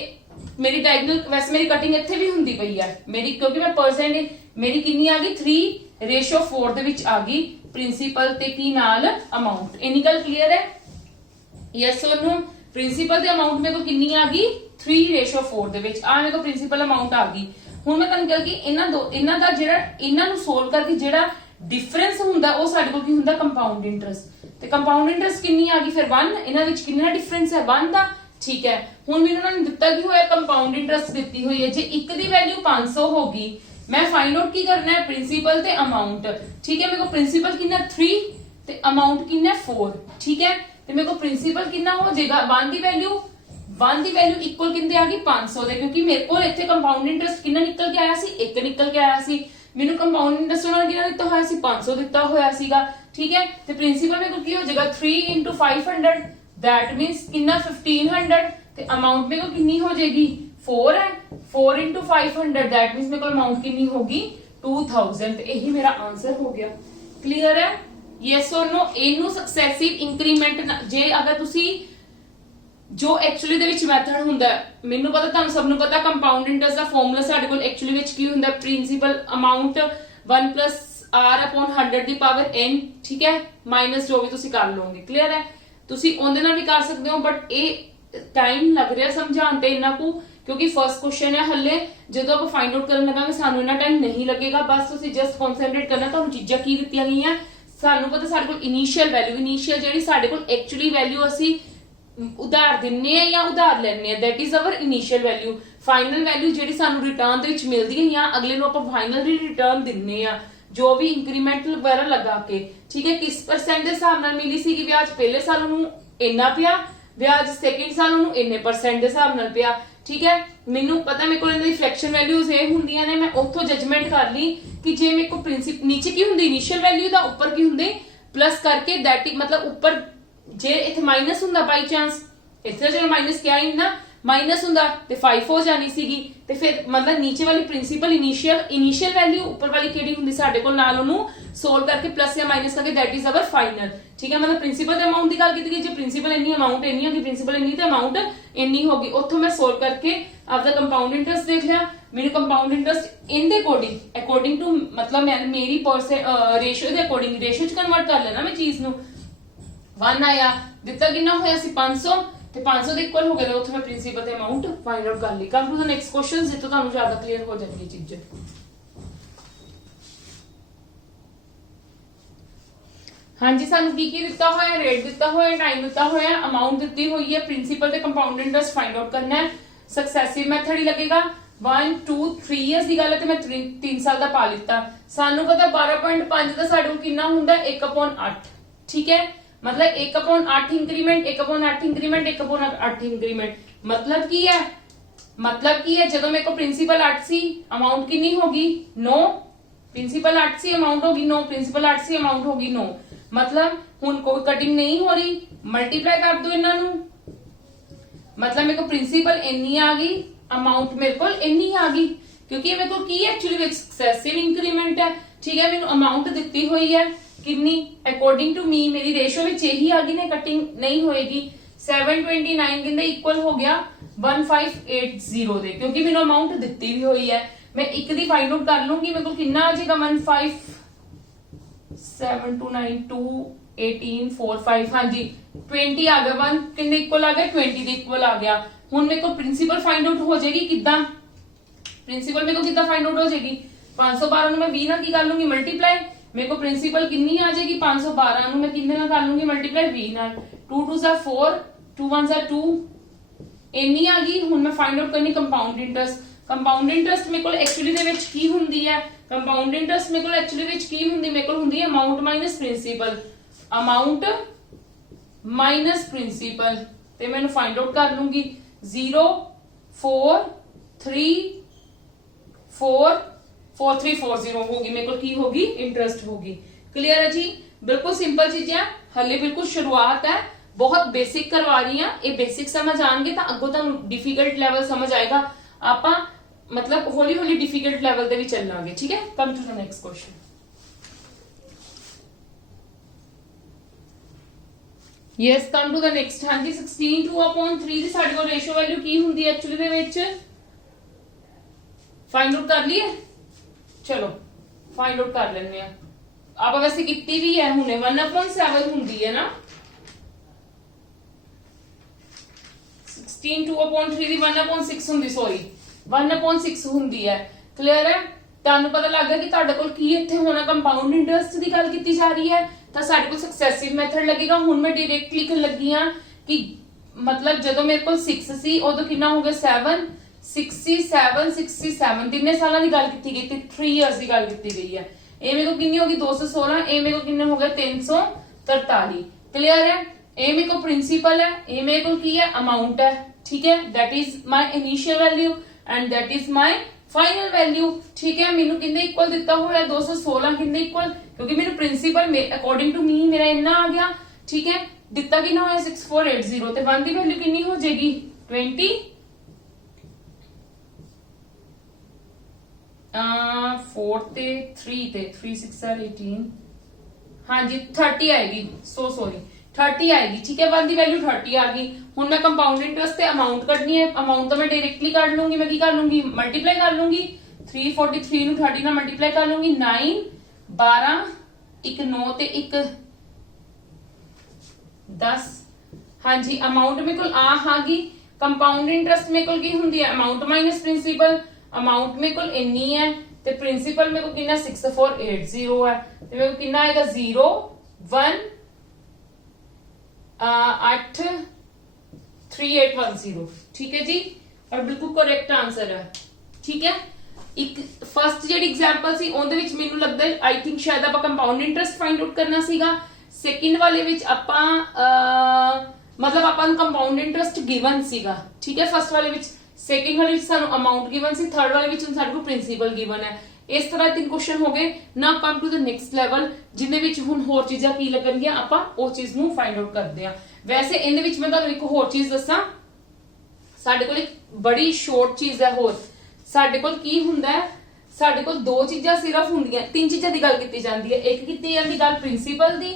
ਮੇਰੀ ਡਾਇਗਨਲ ਵੈਸੇ ਮੇਰੀ ਕਟਿੰਗ ਇੱਥੇ ਵੀ ਹੁੰਦੀ ਪਈ ਹੈ ਮੇਰੀ, ਕਿਉਂਕਿ ਮੈਂ ਪਰਸੈਂਟ ਮੇਰੀ ਕਿੰਨੀ ਆ ਗਈ 3:4 ਦੇ ਵਿੱਚ ਆ ਗਈ ਪ੍ਰਿੰਸੀਪਲ ਤੇ ਕੀ ਨਾਲ ਅਮਾਉਂਟ। ਇਨੀ ਗੱਲ ਕਲੀਅਰ ਹੈ, ਯੈਸ অর ਨੋ। ਪ੍ਰਿੰਸੀਪਲ ਤੇ ਅਮਾਉਂਟ ਮੇਰੇ ਕੋਲ ਕਿੰਨੀ ਆ ਗਈ 3:4 ਦੇ ਵਿੱਚ, ਆ ਮੇਰੇ ਕੋਲ ਪ੍ਰਿੰਸੀਪਲ ਅਮਾਉਂਟ ਆ ਗਈ। ਹੁਣ ਮੈਂ ਤੁਹਾਨੂੰ ਕਿਹਾ ਕਿ ਇਹਨਾਂ ਦਾ ਜਿਹੜਾ ਇਹਨਾਂ ਨੂੰ ਸੋਲਵ ਕਰਕੇ ਜਿਹੜਾ ਡਿਫਰੈਂਸ ਹੁੰਦਾ ਉਹ ਸਾਡੇ ਕੋਲ ਕੀ ਹੁੰਦਾ ਕੰਪਾਊਂਡ ਇੰਟਰਸਟ। ਤੇ ਕੰਪਾਊਂਡ ਇੰਟਰਸਟ ਕਿੰਨੀ ਆ ਗਈ ਫਿਰ 1, ਇਹਨਾਂ ਵਿੱਚ ਕਿੰਨਾ ਡਿਫਰੈਂਸ ਹੈ 1 ਦਾ, ਠੀਕ ਹੈ। ਹੁਣ ਮੈਨੂੰ ਉਹਨਾਂ ਨੇ ਦਿੱਤਾ ਕੀ ਹੋਇਆ ਕੰਪਾਊਂਡ ਇੰਟਰਸਟ ਦਿੱਤੀ ਹੋਈ ਹੈ। ਜੇ ਇੱਕ ਦੀ ਵੈਲਿਊ 500 ਹੋਗੀ मैं फाइंड आउट की करना है प्रिंसिपल ते अमाउंट, ठीक है। मेरे को प्रिंसिपल कितना 3 ते अमाउंट कितना 4, ठीक है। ते मेरे को प्रिंसिपल कितना हो जाएगा 1 दी वैल्यू इक्वल किंदे आ गई 500 दे, क्योंकि मेरे को इत्थे कंपाउंड इंटरेस्ट कितना निकल के आया सी 1 निकल के आया सी। मेनू कंपाउंड इंटरेस्ट उन्होंने कितना दिता होया सी 500 दिता होया सीगा, ठीक है। ते प्रिंसिपल मेरे को की हो जाएगा 3 × 500 दैट मींस कितना 1500 ते अमाउंट मेरे को कितनी हो जाएगी 4 है, 4 × 500 दैट मींस मेरे को अमाउंट कितनी होगी 2000। यही मेरा आंसर हो गया। क्लियर है, यस और नो। इनू सक्सेसिव इंक्रीमेंट जे अगर तुसी जो एक्चुअली दे विच मेथड हुंदा मेनू पता तुहानू सब नू पता कंपाउंड इंटरेस्ट दा फार्मूला साडे कोल एक्चुअली विच की हुंदा प्रिंसिपल अमाउंट 1 + r/100 दी पावर n, ठीक है, माइनस जो भी तुसी कर लोगे। क्लियर है, तुसी ओंदे नाल भी कर सकदे हो बट ए टाइम लग रहा समझाउण ते इन्ना को, क्योंकि फर्स्ट क्वेश्चन है हले जो आप फाइंड आउट करन लगांगे सानू इतना टाइम नहीं लगेगा। बस तुसी जस्ट कॉन्सनट्रेट करना तुहानू चीज़ां की दित्तियां गईयां। सानू पता साडे कोल इनिशियल ਜਿਹੜੀ ਸਾਡੇ ਕੋਲ ਐਕਚੁਅਲੀ ਵੈਲਿਊ ਅਸੀਂ ਉਧਾਰ ਦਿੰਨੇ ਆ ਜਾਂ ਉਧਾਰ ਲੈਣੇ ਆ, that is our initial value. Final value ਜਿਹੜੀ ਸਾਨੂੰ ਰਿਟਰਨ ਦੇ ਵਿੱਚ ਮਿਲਦੀ ਹੈ ਜਾਂ ਅਗਲੇ ਨੂੰ ਆਪਾਂ ਫਾਈਨਲ ਰਿਟਰਨ ਦਿੰਨੇ ਆ ਜੋ ਵੀ ਇੰਕਰੀਮੈਂਟਲ ਵਗੈਰਾ ਲਗਾ ਕੇ, ਠੀਕ ਹੈ। ਕਿਸ ਪਰਸੈਂਟ ਦੇ ਹਿਸਾਬ ਨਾਲ ਮਿਲੀ ਸੀ ਕਿ ਵਿਆਜ ਪਹਿਲੇ ਸਾਲ ਨੂੰ ਇੰਨਾ ਪਿਆ, ਵਿਆਜ ਸੈਕਿੰਡ ਸਾਲ ਨੂੰ ਇੰਨੇ ਪਰਸੈਂਟ ਦੇ ਹਿਸਾਬ ਨਾਲ ਪਿਆ, ठीक है। मेनू पता मेरे को इनकी फ्रैक्शन वैल्यूज ये हुंदियां ने, मैं उत्थों जजमेंट कर ली कि जे मेरे को प्रिंसिपल नीचे की हुंदी इनिशियल वैल्यू दा ऊपर की हुंदे प्लस करके दैट मतलब ऊपर जे इथे माइनस हुंदा बाई चांस इथे जो माइनस क्या ही ना माइनस हुंदा ते 5 हो जानी सीगी ते फिर मतलब नीचे वाली प्रिंसिपल इनिशियल वैल्यू ऊपर वाली केड़ी हुंदी साडे कोल नाल ओनू सोल्व करके प्लस या माइनस करके दैट इज अवर फाइनल, ठीक है। मतलब प्रिंसिपल दे अमाउंट दी गल कीती गई, जे प्रिंसिपल इन्नी अमाउंट इन्नी होगी प्रिंसिपल इन्नी ते अमाउंट इन्नी होगी, उत्थों मैं सोल्व करके आपदा कंपाउंड इंटरेस्ट देख लिया। मेरी कंपाउंड इंटरेस्ट इन दे अकॉर्डिंग टू मतलब मैं मेरी रेशियो दे अकॉर्डिंग रेशियो च कन्वर्ट कर लेना मैं चीज नू। 1 आया दिता कितना होया सी 500 ਤੇ 500 ਦੇ ਇਕੁਅਲ ਹੋ ਗਏ, ਉੱਥੇ ਮੈਂ ਪ੍ਰਿੰਸੀਪਲ ਤੇ ਅਮਾਉਂਟ ਫਾਈਂਡ ਆਊਟ ਕਰ ਲਈ। Come to the next questions ਜਿੱਥੋਂ ਤੁਹਾਨੂੰ ਜ਼ਿਆਦਾ ਕਲੀਅਰ ਹੋ ਜਾਣਗੀ ਚੀਜ਼ਾਂ। ਹਾਂਜੀ, ਸਾਨੂੰ ਕੀ ਦਿੱਤਾ ਹੋਇਆ, ਰੇਟ ਦਿੱਤਾ ਹੋਇਆ, ਟਾਈਮ ਦਿੱਤਾ ਹੋਇਆ, ਅਮਾਉਂਟ ਦਿੱਤੀ ਹੋਈ ਹੈ, ਪ੍ਰਿੰਸੀਪਲ ਤੇ ਕੰਪਾਊਂਡ ਇੰਟਰਸਟ ਫਾਈਂਡ ਆਊਟ ਕਰਨਾ ਹੈ। ਸਕਸੈਸਿਵ ਮੈਥਡ ਹੀ ਲੱਗੇਗਾ। 1 2 3 ਇਅਰਸ ਦੀ ਗੱਲ ਹੈ ਤੇ ਮੈਂ 3 ਸਾਲ ਦਾ ਪਾ ਲਿੱਤਾ। ਸਾਨੂੰ ਪਤਾ 12.5 ਦਾ ਸਾਡੇ ਕੋਲ ਕਿੰਨਾ ਹੁੰਦਾ 1/8, ਠੀਕ ਹੈ। मतलब 1/8 इंक्रीमेंट 1/8 इंक्रीमेंट 1/8 इंक्रीमेंट मतलब की है ਜਦੋਂ ਮੇਰੇ ਕੋ ਪ੍ਰਿੰਸੀਪਲ 8 ਸੀ ਅਮਾਉਂਟ ਕਿੰਨੀ ਹੋਗੀ 9, ਪ੍ਰਿੰਸੀਪਲ 8 ਸੀ ਅਮਾਉਂਟ ਹੋਗੀ 9, ਪ੍ਰਿੰਸੀਪਲ 8 ਸੀ ਅਮਾਉਂਟ ਹੋਗੀ 9। मतलब ਹੁਣ ਕੋਈ ਕਟਿੰਗ ਨਹੀਂ ਹੋ ਰਹੀ, ਮਲਟੀਪਲਾਈ ਕਰ ਦੋ ਇਹਨਾਂ ਨੂੰ। मतलब ਮੇਰੇ ਕੋ ਪ੍ਰਿੰਸੀਪਲ ਇੰਨੀ ਆ ਗਈ, ਅਮਾਉਂਟ ਮੇਰੇ ਕੋਲ ਇੰਨੀ ਆ ਗਈ, ਕਿਉਂਕਿ ਮੇਰੇ ਕੋ ਕੀ ਐਕਚੁਅਲੀ ਵਿੱਚ ਸਕਸੈਸਿਵ ਇੰਕਰੀਮੈਂਟ ਹੈ, ਠੀਕ ਹੈ। ਮੈਨੂੰ ਅਮਾਉਂਟ ਦਿੱਤੀ ਹੋਈ ਹੈ, कितनी अकॉर्डिंग टू मी मेरी रेशो विच यही आ गई ने, कटिंग नहीं होएगी। 729 कहते इक्वल हो गया 1580 दे, क्योंकि मैंने अमाउंट दिती भी हुई है। मैं एक दी फाइंड आउट कर लूंगी, मेरे को कितना आ जाएगा 15729 हाँ जी 20 आ गया। 1 कहते इक्वल आ गया 20 दे इक्वल आ गया। हुण मेरे को प्रिंसिपल फाइंड आउट हो जाएगी किदा, प्रिंसिपल मेरे को किदा फाइंड आउट हो जाएगी 512 मैं 20 ना की कर लूंगी मल्टीप्लाई, मेरे को प्रिंसिपल कितनी आ जाएगी 512 मैं कितने ना कर लूंगी मल्टीप्लाई 20 नाल। 2 2 जा 4 2 1 जा 2 इन्नी आ गई। हुण मैं फाइंड आउट करनी कंपाउंड इंटरेस्ट। कंपाउंड इंटरेस्ट मेरे को एक्चुअली दे विच की हुंदी है, कंपाउंड इंटरेस्ट मेरे को एक्चुअली विच की हुंदी, मेरे को हुंदी है amount minus principal, amount minus principal. ते मैंने फाइंड आउट कर लूंगी 0 4 3 4 4340 होगी, मेरे को की होगी इंटरेस्ट होगी। क्लियर है जी, बिल्कुल सिंपल चीजें, हले बिल्कुल शुरुआत है, बहुत बेसिक करवा रही हैं। ये बेसिक समझ आएंगे तो अगों तक डिफिकल्ट लेवल समझ आएगा। आपा मतलब हौली हौली डिफिकल्ट लेवल ते भी चलांगे। ठीक है, come to the next question. Yes, come to the next. हाँ जी 16/2/3 ਦੀ ਸਾਡੇ ਕੋਲ ਰੇਸ਼ੋ ਵੈਲਿਊ ਕੀ ਹੁੰਦੀ ਹੈ ਐਕਚੁਅਲੀ ਦੇ ਵਿੱਚ, फाइंड आउट कर लिए। चलो फाइंड आउट कर लेने आप, वैसे कितनी भी है हुने 1/7 होंगी है ना, 16/2/3 दी 1/6 होंगी, सॉरी 1/6 होंगी है। क्लियर है, ਤੁਹਾਨੂੰ पता लग गया कि ਤੁਹਾਡੇ ਕੋਲ ਕੀ ਇੱਥੇ ਹੋਣਾ ਕੰਪਾਊਂਡ ਇੰਟਰਸਟ ਦੀ ਗੱਲ ਕੀਤੀ ਜਾ ਰਹੀ ਹੈ ਤਾਂ ਸਾਡੇ ਕੋਲ ਸਕਸੈਸਿਵ ਮੈਥਡ ਲੱਗੇਗਾ। ਹੁਣ ਮੈਂ ਡਾਇਰੈਕਟ ਲਿਖਣ ਲੱਗੀ ਆ ਕਿ मतलब ਜਦੋਂ ਮੇਰੇ ਕੋਲ 6 ਸੀ ਉਦੋਂ ਕਿੰਨਾ ਹੋ ਗਿਆ 7 67 ਤਿੰਨੇ ਸਾਲਾਂ ਦੀ ਗੱਲ ਕੀਤੀ ਗਈ ਤੇ 3 ਇਅਰਸ ਦੀ ਗੱਲ ਕੀਤੀ ਗਈ ਹੈ। ਇਹ ਮੇਰੇ ਕੋ ਕਿੰਨੀ ਹੋ ਗਈ 216, ਇਹ ਮੇਰੇ ਕੋ ਕਿੰਨੇ ਹੋ गए 343। क्लियर है, ਇਹ ਮੇਰੇ ਕੋ प्रिंसिपल है, ਇਹ ਮੇਰੇ ਕੋ ਕੀ है अमाउंट है। ठीक है, that is my initial value and that is my final value. ठीक है, मैंने कितने इक्वल दिता हुआ है 216 कितने इक्वल, क्योंकि मेरे प्रिंसिपल अकॉर्डिंग टू मी मेरा इतना आ गया। ठीक है, दिता कितना होया 6480 ਤੇ 1 ਦੀ वैल्यू कितनी हो जाएगी 20 4 ਤੇ 3 ਤੇ 3 6 are 18 हाँ जी 30 आएगी, सो सॉरी 30 आएगी। ठीक है, 1 ਦੀ वैल्यू 30 आ गई। हुण मैं कंपाउंड इंटरेस्ट ते अमाउंट कढनी है, अमाउंट तो मैं डायरेक्टली काट लूंगी, मैं की कर लूंगी मल्टीप्लाई कर लूंगी 343 ਨੂੰ 30 ਨਾਲ मल्टीप्लाई कर लूंगी 9 12 1 9 ਤੇ 1 10। हाँ जी, अमाउंट मेरे को आ गई। कंपाउंड इंटरेस्ट मेरे को की हुंदी है अमाउंट माइनस प्रिंसिपल, अमाउंट मेरे को इन्नी है ते प्रिंसिपल मेरे को कितना 6480 है ते मेरे को कितना आएगा 0 1 8 3810। ठीक है जी, और बिल्कुल करेक्ट आंसर है। ठीक है, एक फर्स्ट जेडी एग्जांपल सी ਉਹਦੇ ਵਿੱਚ ਮੈਨੂੰ ਲੱਗਦਾ ਹੈ आई थिंक शायद ਆਪਾਂ कंपाउंड इंटरेस्ट फाइंड आउट करना ਸੀਗਾ। सेकंड वाले ਵਿੱਚ ਆਪਾਂ मतलब ਆਪਾਂ ਨੂੰ कंपाउंड इंटरेस्ट गिवन ਸੀਗਾ। ठीक है, फर्स्ट वाले ਵਿੱਚ, सेकंड वाले ਵਿੱਚ ਸਾਨੂੰ अमाउंट गिवन ਸੀ, थर्ड वाले ਵਿੱਚ ਸਾਡੇ ਕੋਲ प्रिंसिपल गिवन है। इस तरह 3 क्वेश्चन हो गए ना। Come to the next level ਜਿੰਨੇ ਵਿੱਚ ਹੁਣ ਹੋਰ ਚੀਜ਼ਾਂ ਕੀ ਲੱਗਣਗੀਆਂ ਆਪਾਂ ਉਹ ਚੀਜ਼ ਨੂੰ फाइंड आउट ਕਰਦੇ ਆ। ਵੈਸੇ ਇਹਦੇ ਵਿੱਚ ਮੈਂ ਤੁਹਾਨੂੰ ਇੱਕ ਹੋਰ ਚੀਜ਼ ਦੱਸਾਂ, ਸਾਡੇ ਕੋਲ ਇੱਕ ਬੜੀ ਸ਼ਾਰਟ ਚੀਜ਼ ਹੈ ਹੋਰ। ਸਾਡੇ ਕੋਲ ਕੀ ਹੁੰਦਾ ਹੈ, ਸਾਡੇ ਕੋਲ ਦੋ ਚੀਜ਼ਾਂ ਸਿਰਫ ਹੁੰਦੀਆਂ, ਤਿੰਨ ਚੀਜ਼ਾਂ ਦੀ ਗੱਲ ਕੀਤੀ ਜਾਂਦੀ ਹੈ। ਇੱਕ ਕੀਤੀ ਜਾਂਦੀ ਗੱਲ ਪ੍ਰਿੰਸੀਪਲ ਦੀ,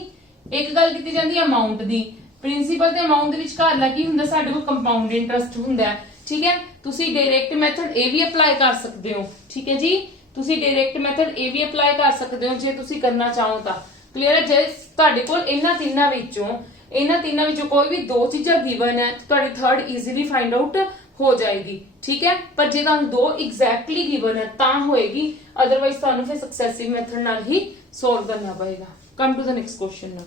ਇੱਕ ਗੱਲ ਕੀਤੀ ਜਾਂਦੀ ਹੈ ਅਮਾਉਂਟ ਦੀ। ਪ੍ਰਿੰਸੀਪਲ ਤੇ ਅਮਾਉਂਟ ਦੇ ਵਿਚਕਾਰ ਲਾ ਕੀ ਹੁੰਦਾ, ਸਾਡੇ ਕੋਲ ਕੰਪਾਊਂਡ ਇੰਟਰਸਟ ਹੁੰਦਾ ਹੈ। ਠੀਕ ਹੈ, ਤੁਸੀਂ ਡਾਇਰੈਕਟ ਮੈਥਡ ਇਹ ਵੀ ਅਪਲਾਈ ਕਰ ਸਕਦੇ ਹੋ। ਠੀਕ ਹੈ ਜੀ, ਤੁਸੀਂ ਡਾਇਰੈਕਟ ਮੈਥਡ ਇਹ ਵੀ ਅਪਲਾਈ ਕਰ ਸਕਦੇ ਹੋ ਜੇ ਤੁਸੀਂ ਕਰਨਾ ਚਾਹੋ ਤਾਂ। ਕਲੀਅਰ ਹੈ, ਜੇ ਤੁਹਾਡੇ ਕੋਲ ਇਹਨਾਂ ਤਿੰਨਾਂ ਵਿੱਚੋਂ ਕੋਈ ਵੀ ਦੋ ਚੀਜ਼ਾਂ ਗਿਵਨ ਹੈ ਤੁਹਾਡੀ ਥਰਡ ਈਜ਼ੀਲੀ ਫਾਈਂਡ ਆਊਟ ਹੋ ਜਾਏਗੀ। ਠੀਕ ਹੈ, ਪਰ ਜੇ ਤੁਹਾਨੂੰ ਦੋ ਐਗਜ਼ੈਕਟਲੀ ਗਿਵਨ ਹੈ ਤਾਂ ਹੋਏਗੀ, ਅਦਰਵਾਈਜ਼ ਤੁਹਾਨੂੰ ਫਿਰ ਸਕਸੈਸਿਵ ਮੈਥਡ ਨਾਲ ਹੀ ਸੋਲਵ ਕਰਨਾ ਪਏਗਾ। Come to the next question now.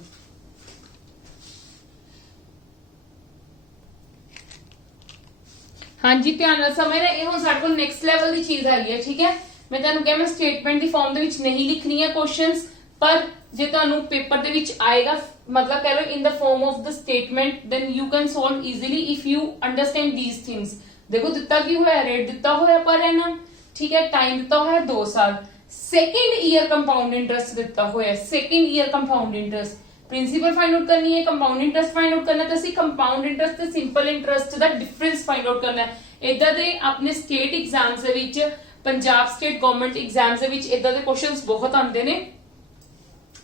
हाँ जी, ध्यान ਨਾਲ ਸਮਝਣਾ। ਇਹ ਹੁਣ ਸਾਡੇ ਕੋਲ ਨੈਕਸਟ ਲੈਵਲ ਦੀ ਚੀਜ਼ ਆ ਗਈ ਹੈ। ਠੀਕ ਹੈ, ਮੈਂ ਤੁਹਾਨੂੰ ਕਿਹਾ ਮੈਂ ਸਟੇਟਮੈਂਟ ਦੀ ਫਾਰਮ ਦੇ ਵਿੱਚ ਨਹੀਂ ਲਿਖਣੀ ਹੈ ਕੁਐਸਚਨਸ, ਪਰ ਜੇ ਤੁਹਾਨੂੰ ਪੇਪਰ ਦੇ ਵਿੱਚ ਆਏਗਾ, मतलब कह लो in the form of the statement, then you can solve easily if you understand these things। देखो दिता की होया, रेट दिता होया पर एनम, ठीक है, टाइम दिता होया 2 साल, सेकंड ईयर कंपाउंड इंटरेस्ट दिता होया, second year compound interest, principal find out करनी है, कंपाउंड इंटरेस्ट फाइंड आउट करना है, तो ਅਸੀਂ कंपाउंड इंटरेस्ट ਤੇ ਸਿੰਪਲ ਇੰਟਰਸਟ ਦਾ ਡਿਫਰੈਂਸ फाइंड आउट करना है। ਇਦਾਂ ਦੇ ਆਪਣੇ ਸਟੇਟ ਐਗਜ਼ਾਮਸ ਦੇ ਵਿੱਚ, ਪੰਜਾਬ ਸਟੇਟ ਗਵਰਨਮੈਂਟ ਐਗਜ਼ਾਮਸ ਦੇ ਵਿੱਚ ਇਦਾਂ ਦੇ ਕੁਐਸਚਨਸ ਬਹੁਤ ਆਉਂਦੇ ਨੇ।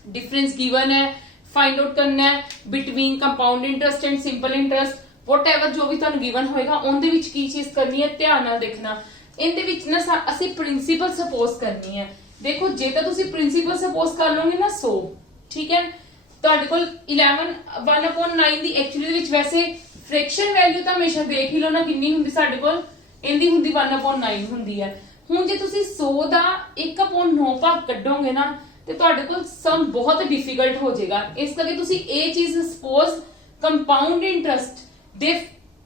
डिफरेंस गिवन है, फाइंड आउट करना है between compound interest and simple interest, whatever जो भी तुहानू गिवन होएगा उनदे विच की चीज करनी है, ध्यान नाल देखना। इनदे विच ना असी प्रिंसीपल सपोज करनी है। देखो जे तो तुसी प्रिंसीपल सपोज कर लोगे ना 100, ठीक है, तुहाडे कोल 11 1/9 दी एक्चुअली दे विच वैसे फ्रैक्शन वैल्यू तो हमेशा देख ही लो ना कितनी हुंदी साडे कोल, इनदी हुंदी 1/9 हुंदी है। हुण जे तुसी 100 दा 1/9 भाग कड्डोगे ना ਤੇ ਤੁਹਾਡੇ ਕੋਲ ਸਮ ਬਹੁਤ ਡਿਫਿਕਲਟ ਹੋ ਜਾਏਗਾ। ਇਸ ਕਰਕੇ ਤੁਸੀਂ ਇਹ ਚੀਜ਼ ਸਪੋਜ਼ ਕੰਪਾਊਂਡ ਇੰਟਰਸਟ ਦੇ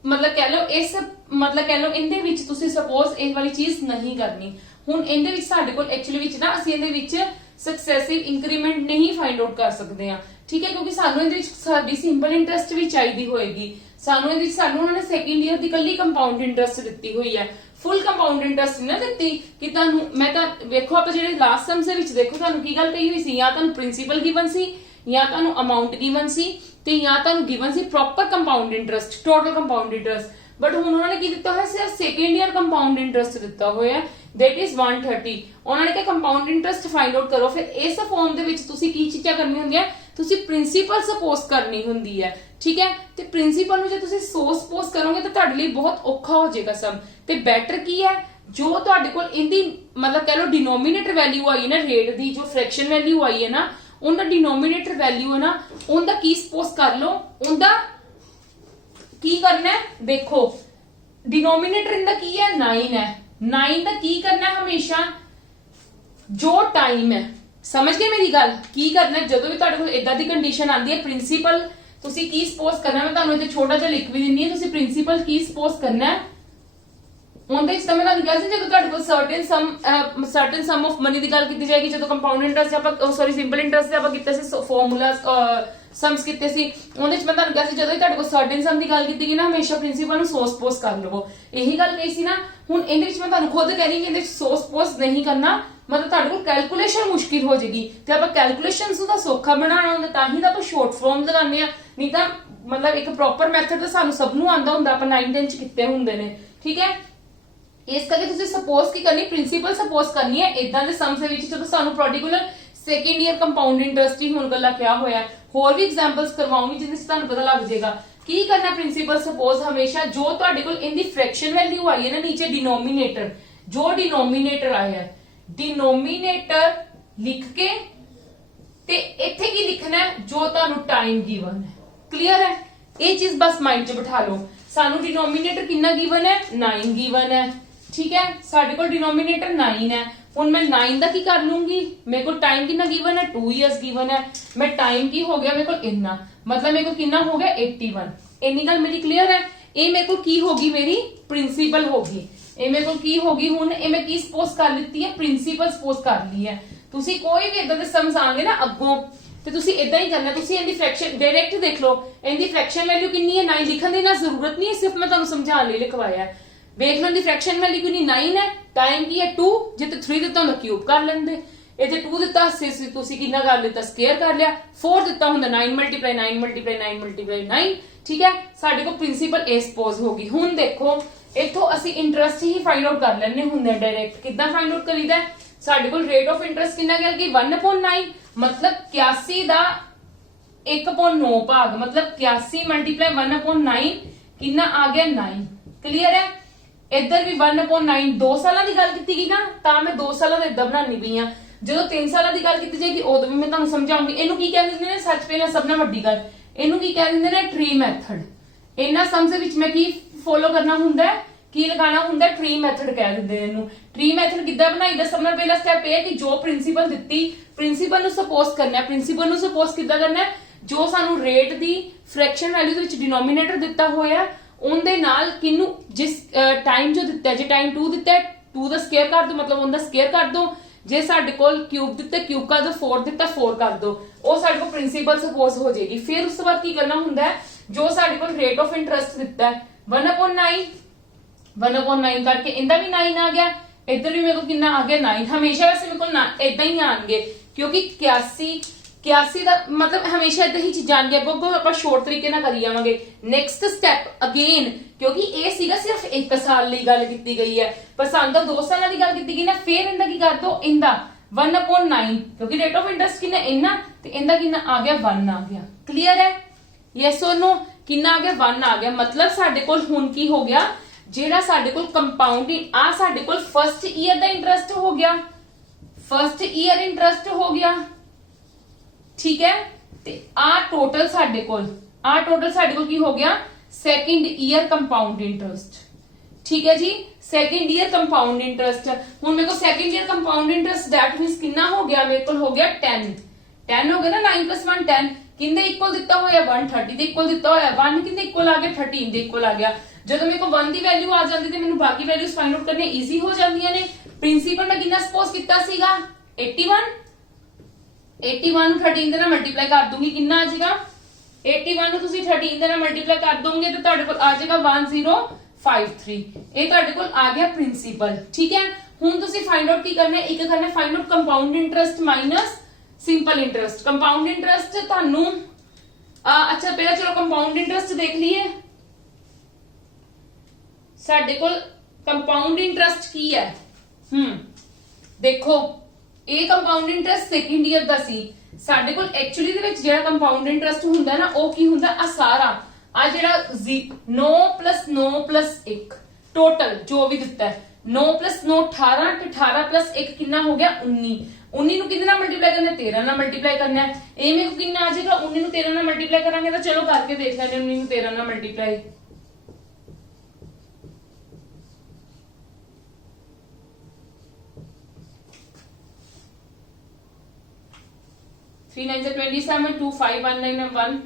मतलब कह लो इस मतलब कह लो इनदे विच तुसी सपोज इस वाली चीज नहीं करनी। हुण इनदे विच साडे कोल एक्चुअली विच ना ਅਸੀਂ इनदे विच सक्सेसिव इंक्रीमेंट नहीं फाइंड आउट कर सकते हैं, ठीक है, क्योंकि सानू इनदे विच साडी सिंपल इंटरस्ट भी चाहिदी होएगी। सानू इनदे विच सानू उन्होंने सेकंड ईयर दी कल्ली कंपाउंड इंटरस्ट दित्ती हुई है, फुल कंपाउंड इंटरस्ट ना दित्ती कि तानू मैं तां वेखो आप जेहड़े लास्ट सम दे विच देखो तानू की गल कही हुई सी, या तानू प्रिंसीपल गिवन सी या तानू अमाउंट गिवन सी ਤੇ या तानू गिवन सी proper compound interest, total compound interest. But हुण उन्होंने की दिता है सिर्फ सेकंड ईयर कंपाउंड इंटरस्ट दिता होया है, दैट इज 130। उन्होंने कहा कंपाउंड इंटरस्ट फाइंड आउट करो। फिर इस फॉर्म दे विच तुसी की चीज़ां करनी हुंदी है, तुसी प्रिंसीपल सपोज करनी हुंदी है, ठीक है। ते प्रिंसीपल नु जे तुसी 100 सपोज करोगे तो तुहाडे लई बहुत औखा हो जाएगा सम। ते बेटर की है जो तुहाडे कोल इनदी मतलब कह लो डिनोमिनेटर वैल्यू आई है ना रेट दी, जो फ्रैक्शन वैल्यू आई है ना उनका डिनोमिनेटर वैल्यू है ना उनका की सपोज कर लो, उनका की करना है। देखो डिनोमिनेटर इनका की है 9 है, 9 का की करना है हमेशा जो टाइम है, समझ गए मेरी गल, की करना है जदों भी तुहाडे कोल इदां दी कंडीशन आंदी है प्रिंसीपल तुसी की सपोज करना। मैं तुहानू इत्थे छोटा जिहा लिख भी दिंदी है, तुसी प्रिंसीपल की सपोज करना है। ਉਹਦੇ ਵਿੱਚ ਤਾਂ ਮੈਂ ਤੁਹਾਨੂੰ ਕਿਹਾ ਸੀ ਜਦੋਂ ਤੁਹਾਡੇ ਕੋਲ ਸਰਟਨ ਸਮ ਆਫ ਮਨੀ ਦੀ ਗੱਲ ਕੀਤੀ ਜਾਏਗੀ, ਜਦੋਂ ਕੰਪਾਊਂਡ ਇੰਟਰਸਟ ਆਪਾਂ ਸੌਰੀ ਸਿੰਪਲ ਇੰਟਰਸਟ ਆਪਾਂ ਕੀਤਾ ਸੀ ਫਾਰਮੂਲਾ ਸਮਸ ਕੀਤੇ ਸੀ, ਉਹਦੇ ਵਿੱਚ ਮੈਂ ਤੁਹਾਨੂੰ ਕਿਹਾ ਸੀ ਜਦੋਂ ਵੀ ਤੁਹਾਡੇ ਕੋਲ ਸਰਟਨ ਸਮ ਦੀ ਗੱਲ ਕੀਤੀ ਗਈ ਨਾ ਹਮੇਸ਼ਾ ਪ੍ਰਿੰਸੀਪਲ ਨੂੰ 100 ਸਪੋਜ਼ ਕਰ ਲਵੋ, ਇਹੀ ਗੱਲ ਕਹੀ ਸੀ ਨਾ। ਹੁਣ ਇਹਦੇ ਵਿੱਚ ਮੈਂ ਤੁਹਾਨੂੰ ਖੁਦ ਕਹਿ ਰਹੀ ਕਿ ਇਹਦੇ ਵਿੱਚ 100 ਸਪੋਜ਼ ਨਹੀਂ ਕਰਨਾ, मतलब ਤੁਹਾਡੇ ਕੋਲ ਕੈਲਕੂਲੇਸ਼ਨ ਮੁਸ਼ਕਿਲ ਹੋ ਜਾਏਗੀ ਤੇ ਆਪਾਂ ਕੈਲਕੂਲੇਸ਼ਨਸ ਨੂੰ ਤਾਂ ਸੌਖਾ ਬਣਾਉਣਾ ਹੁੰਦਾ ਤਾਂ ਹੀ ਤਾਂ ਆਪਾਂ ਸ਼ਾਰਟ ਫਾਰਮ ਲਗਾਉਂਦੇ ਆ, ਨਹੀਂ ਤਾਂ मतलब ਇੱਕ ਪ੍ਰੋਪਰ ਮੈਥਡ ਤਾਂ ਸਾਨੂੰ ਸਭ ਨੂੰ ਆਉਂਦਾ ਹੁੰਦਾ, ਆਪਾਂ 9 10 ਚ ਕੀਤੇ ਹੁੰਦੇ ਨੇ, ਠੀਕ ਹੈ। ਇਸ ਕਰਕੇ ਤੁਸੀਂ ਸਪੋਜ਼ ਕੀ ਕਰਨੀ, ਪ੍ਰਿੰਸੀਪਲ ਸਪੋਜ਼ ਕਰਨੀ ਹੈ ਇਦਾਂ ਦੇ ਸਮਸ ਦੇ ਵਿੱਚ ਜਦੋਂ ਸਾਨੂੰ particular second year compound interest ਹੀ ਹੁਣ ਗੱਲਾਂ ਕਿਹਾ ਹੋਇਆ। ਹੋਰ ਵੀ ਐਗਜ਼ਾਮਪਲਸ ਕਰਵਾਉਂਗੀ ਜਿਸ ਵਿੱਚ ਤੁਹਾਨੂੰ ਪਤਾ ਲੱਗ ਜਾਏਗਾ ਕੀ ਕਰਨਾ। ਪ੍ਰਿੰਸੀਪਲ ਸਪੋਜ਼ ਹਮੇਸ਼ਾ ਜੋ ਤੁਹਾਡੇ ਕੋਲ ਇਨ ਦੀ ਫ੍ਰੈਕਸ਼ਨ ਵੈਲਿਊ ਆਈ ਹੈ ਨਾ ਨੀਚੇ डिनोमिनेटर, जो डिनोमिनेटर आया है डिनोमिनेटर लिख के ते इत्थे की लिखना है जो ਤੁਹਾਨੂੰ टाइम गिवन है। क्लियर है, ये चीज बस माइंड च बिठा लो। सानू डिनोमिनेटर कितना गिवन है 9 गिवन है, ठीक है, साडे कोल डिनोमिनेटर 9 है। हुण मैं 9 दा की कर लूंगी, मेरे को टाइम कितना गिवन है 2 इयर्स गिवन है, मैं टाइम की हो गया मेरे को इतना, मतलब मेरे को कितना हो गया 81। इन्नी गल मेरी क्लियर है। ये मेरे को की होगी मेरी प्रिंसीपल होगी, ये मेरे को की होगी हुण ये मैं की सपोज कर ली है प्रिंसीपल सपोज कर ली है। तुसी कोई भी इदां दे सम्स आएंगे ना अगों ਤੇ ਤੁਸੀਂ ਇਦਾਂ ਹੀ ਕਰਨਾ, ਤੁਸੀਂ ਇਹਦੀ ਫ੍ਰੈਕਸ਼ਨ ਡਾਇਰੈਕਟ ਦੇਖ ਲਓ ਇਹਦੀ ਫ੍ਰੈਕਸ਼ਨ ਵੈਲਿਊ ਕਿੰਨੀ ਹੈ 9 ਲਿਖਣ ਦੀ ਨਾ ਜ਼ਰੂਰਤ ਨਹੀਂ ਹੈ, ਸਿਰਫ ਮੈਂ ਤੁਹਾਨੂੰ ਸਮਝਾਉਣ ਲਈ ਲਿਖਵਾਇਆ ਹੈ। ਵੇਖ ਲਓ ਦੀ ਫ੍ਰੈਕਸ਼ਨ ਵੈਲਿਊ ਕਿੰਨੀ 9 ਹੈ, ਟਾਈਮ ਕੀ ਹੈ 2, ਜੇ ਤੇ 3 ਦਿੱਤਾ ਹੁੰਦਾ ਕਿਊਬ ਕਰ ਲੈਂਦੇ, ਇਹ ਤੇ 2 ਦਿੱਤਾ ਤੁਸੀਂ ਕਿੰਨਾ ਕਰ ਲਿੱਤਾ ਸਕੁਅਰ ਕਰ ਲਿਆ, 4 ਦਿੱਤਾ ਹੁੰਦਾ 9 ਮਲਟੀਪਲਾਈ 9 ਮਲਟੀਪਲਾਈ 9 ਮਲਟੀਪਲਾਈ 9, ਠੀਕ ਹੈ। ਸਾਡੇ ਕੋਲ ਪ੍ਰਿੰਸੀਪਲ ਇਹ ਸਪੋਜ਼ ਹੋਗੀ। ਹੁਣ ਦੇਖੋ ਇੱਥੋਂ ਅਸੀਂ ਇੰਟਰਸਟ ਹੀ ਫਾਈਂਡ ਆਊਟ ਕਰ ਲੈਣੇ ਹੁੰਦੇ ਡਾਇਰੈਕਟ। ਕਿੱਦਾਂ ਫਾਈਂਡ ਆਊਟ ਕਰੀਦਾ, ਸਾਡੇ ਕੋਲ ਰੇਟ ਆਫ ਇੰਟਰਸਟ ਕਿੰਨਾ ਗਿਆ ਕਿ 1/9 मतलब 81 ਦਾ 1/9 ਭਾਗ मतलब 81 ਮਲਟੀਪਲਾਈ 1/9 ਕਿੰਨਾ ਆ ਗਿਆ 9। ਕਲੀਅਰ ਹੈ। ਇੱਧਰ ਵੀ 1/9 2 ਸਾਲਾਂ ਦੀ ਗੱਲ ਕੀਤੀ ਗਈ ਨਾ ਤਾਂ ਮੈਂ 2 ਸਾਲਾਂ ਦਾ ਇਦਾਂ ਬਣਾਉਣੀ ਪਈ ਆ। ਜਦੋਂ 3 ਸਾਲਾਂ ਦੀ ਗੱਲ ਕੀਤੀ ਜਾਏਗੀ ਉਦੋਂ ਵੀ ਮੈਂ ਤੁਹਾਨੂੰ ਸਮਝਾਉਂਗੀ। ਇਹਨੂੰ ਕੀ ਕਹਿ ਦਿੰਦੇ ਨੇ, ਸੱਚ ਪਹਿਲਾਂ ਸਭ ਨਾਲੋਂ ਵੱਡੀ ਗੱਲ, ਇਹਨੂੰ ਕੀ ਕਹਿ ਦਿੰਦੇ ਨੇ ਟਰੀ ਮੈਥਡ। ਇਹਨਾਂ ਸਮਸ ਦੇ ਵਿੱਚ ਮੈਂ ਕੀ ਫੋਲੋ ਕਰਨਾ ਹੁੰਦਾ ਹੈ, ਕੀ ਲਗਾਉਣਾ ਹੁੰਦਾ, ट्री मैथड कह दिंदे इहनू। ट्री मैथड किद्दां बनाईदा, सब नाल पहला स्टेप ये है कि जो प्रिंसीपल दित्ती प्रिंसीपल नू सपोज करना है। प्रिंसीपल नू सपोज किद्दां करना है, जो सानू रेट दी फ्रैक्शन वैल्यू दे विच डिनोमिनेटर दित्ता होया उनदे नाल किनू जिस टाइम जो दित्ता है, जे टाइम 2 दित्ता है 2 दा स्क्वायर कर दो मतलब उनदा स्क्वायर कर दो, जे साडे कोल क्यूब दित्ता क्यूब कर दो, 4 दित्ता 4 कर दो, वो साडे कोल प्रिंसीपल सपोज हो जाएगी। फिर उस तो बाद की करना हुंदा है, जो साडे कोल रेट ऑफ इंटरस्ट दित्ता है 1/9 करके इंदा भी 9 आ गया, इधर भी मेरे को कितना आ गया 9। हमेशा वैसे मेरे को इदा ही आएंगे क्योंकि 81 दा मतलब हमेशा इदा ही चीज आएंगे। अगों आप शॉर्ट तरीके ना करी जावांगे। नेक्स्ट स्टेप अगेन क्योंकि ये सीगा सिर्फ 1 साल ली गल कीती गई है, पर सानू 2 साल की गल कीती गई ना, फिर इंदा की कर दो, इंदा 1/9 क्योंकि रेट ऑफ इंटरेस्ट कितना इन्ना ते इंदा कितना आ गया 1 आ गया। क्लियर है? यस और नो? कितना आ गया 1 आ गया। मतलब साडे कोल हुण की हो गया जेड़ा साडे कोल कंपाउंडिंग आ साडे कोल फर्स्ट ईयर दा इंटरेस्ट हो गया, फर्स्ट ईयर इंटरेस्ट हो गया, ठीक है। ते आ टोटल साडे कोल की हो गया सेकंड ईयर कंपाउंड इंटरेस्ट, ठीक है जी। सेकंड ईयर कंपाउंड इंटरेस्ट हुण मेरे को second year compound interest that means कितना हो गया मेरे को हो गया 10 हो गया ना। 9 + 1 10 किंदे इक्वल दिता होया 130 दे इक्वल दिता होया 1 किंदे इक्वल आ गया 13 दे इक्वल आ गया। ਜਦੋਂ ਮੇਰੇ ਕੋ 1 ਦੀ ਵੈਲਿਊ ਆ ਜਾਂਦੀ ਤੇ ਮੈਨੂੰ ਬਾਕੀ ਵੈਲਿਊਜ਼ ਫਾਈਂਡ ਆਊਟ ਕਰਨੇ ਈਜ਼ੀ ਹੋ ਜਾਂਦੀਆਂ ਨੇ। ਪ੍ਰਿੰਸੀਪਲ ਮੈਂ ਕਿੰਨਾ ਸਪੋਜ਼ ਕੀਤਾ ਸੀਗਾ 81 ਨੂੰ 13 ਦੇ ਨਾਲ ਮਲਟੀਪਲਾਈ ਕਰ ਦੂੰਗੀ ਕਿੰਨਾ ਆ ਜਾਏਗਾ 81 ਨੂੰ ਤੁਸੀਂ 13 ਦੇ ਨਾਲ ਮਲਟੀਪਲਾਈ ਕਰ ਦੋਗੇ ਤੇ ਤੁਹਾਡੇ ਕੋਲ ਆ ਜਾਏਗਾ 1053। ਇਹ ਤੁਹਾਡੇ ਕੋਲ ਆ ਗਿਆ ਪ੍ਰਿੰਸੀਪਲ, ਠੀਕ ਹੈ। ਹੁਣ ਤੁਸੀਂ ਫਾਈਂਡ ਆਊਟ ਕੀ ਕਰਨਾ ਹੈ, ਇੱਕ ਕਰਨਾ find out compound interest minus simple interest. Compound interest ਤੁਹਾਨੂੰ ਅੱਛਾ ਪਹਿਲਾਂ ਚਲੋ ਕੰਪਾਊਂਡ ਇੰਟਰਸਟ ਦੇਖ ਲਈਏ। ਸਾਡੇ ਕੋਲ ਕੰਪਾਊਂਡ ਇੰਟਰਸਟ ਕੀ ਹੈ, ਦੇਖੋ ਇਹ ਕੰਪਾਊਂਡ ਇੰਟਰਸਟ ਸੈਕੰਡ ਈਅਰ ਦਾ ਸੀ। ਸਾਡੇ ਕੋਲ ਐਕਚੁਅਲੀ ਦੇ ਵਿੱਚ ਜਿਹੜਾ ਕੰਪਾਊਂਡ ਇੰਟਰਸਟ ਹੁੰਦਾ ਨਾ ਉਹ ਕੀ ਹੁੰਦਾ ਆ ਸਾਰਾ ਆ ਜਿਹੜਾ 9 + 9 + 1 ਟੋਟਲ ਜੋ ਵੀ ਦਿੱਤਾ ਹੈ 9 + 9 18 ਤੇ 18 + 1 ਕਿੰਨਾ ਹੋ ਗਿਆ 19 ਨੂੰ ਕਿਹਦੇ ਨਾਲ ਮਲਟੀਪਲਾਈ ਕਰਨਾ 13 ਨਾਲ ਮਲਟੀਪਲਾਈ ਕਰਨਾ ਹੈ। ਇਹ ਮੇਰੇ ਕੋ ਕਿੰਨਾ ਆ ਜਾਏਗਾ 19 ਨੂੰ 13 ਨਾਲ ਮਲਟੀਪਲਾਈ ਕਰਾਂਗੇ ਤਾਂ ਚਲੋ ਕਰਕੇ ਦੇਖ ਲੈਂਦੇ 19 ਨੂੰ 13 ਨਾਲ ਮਲਟੀਪਲਾਈ। 3 9 27 2 5 1 9 1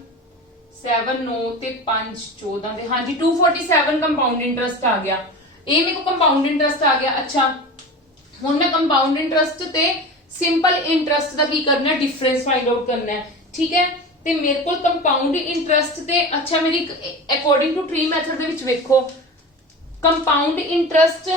7 9 ਤੇ 5 14 ਦੇ ਹਾਂਜੀ 247 ਕੰਪਾਊਂਡ ਇੰਟਰਸਟ ਆ ਗਿਆ। ਇਹ ਮੇਰੇ ਕੋ ਕੰਪਾਊਂਡ ਇੰਟਰਸਟ ਆ ਗਿਆ। ਅੱਛਾ ਹੁਣ ਮੈਂ ਕੰਪਾਊਂਡ ਇੰਟਰਸਟ ਤੇ ਸਿੰਪਲ ਇੰਟਰਸਟ ਦਾ ਕੀ ਕਰਨਾ ਹੈ ਡਿਫਰੈਂਸ ਫਾਈਂਡ ਆਊਟ ਕਰਨਾ ਹੈ, ਠੀਕ ਹੈ। ਤੇ ਮੇਰੇ ਕੋਲ ਕੰਪਾਊਂਡ ਇੰਟਰਸਟ ਤੇ ਅੱਛਾ ਮੇਰੀ ਅਕੋਰਡਿੰਗ ਟੂ ਟਰੀ ਮੈਥਡ ਦੇ ਵਿੱਚ ਵੇਖੋ ਕੰਪਾਊਂਡ ਇੰਟਰਸਟ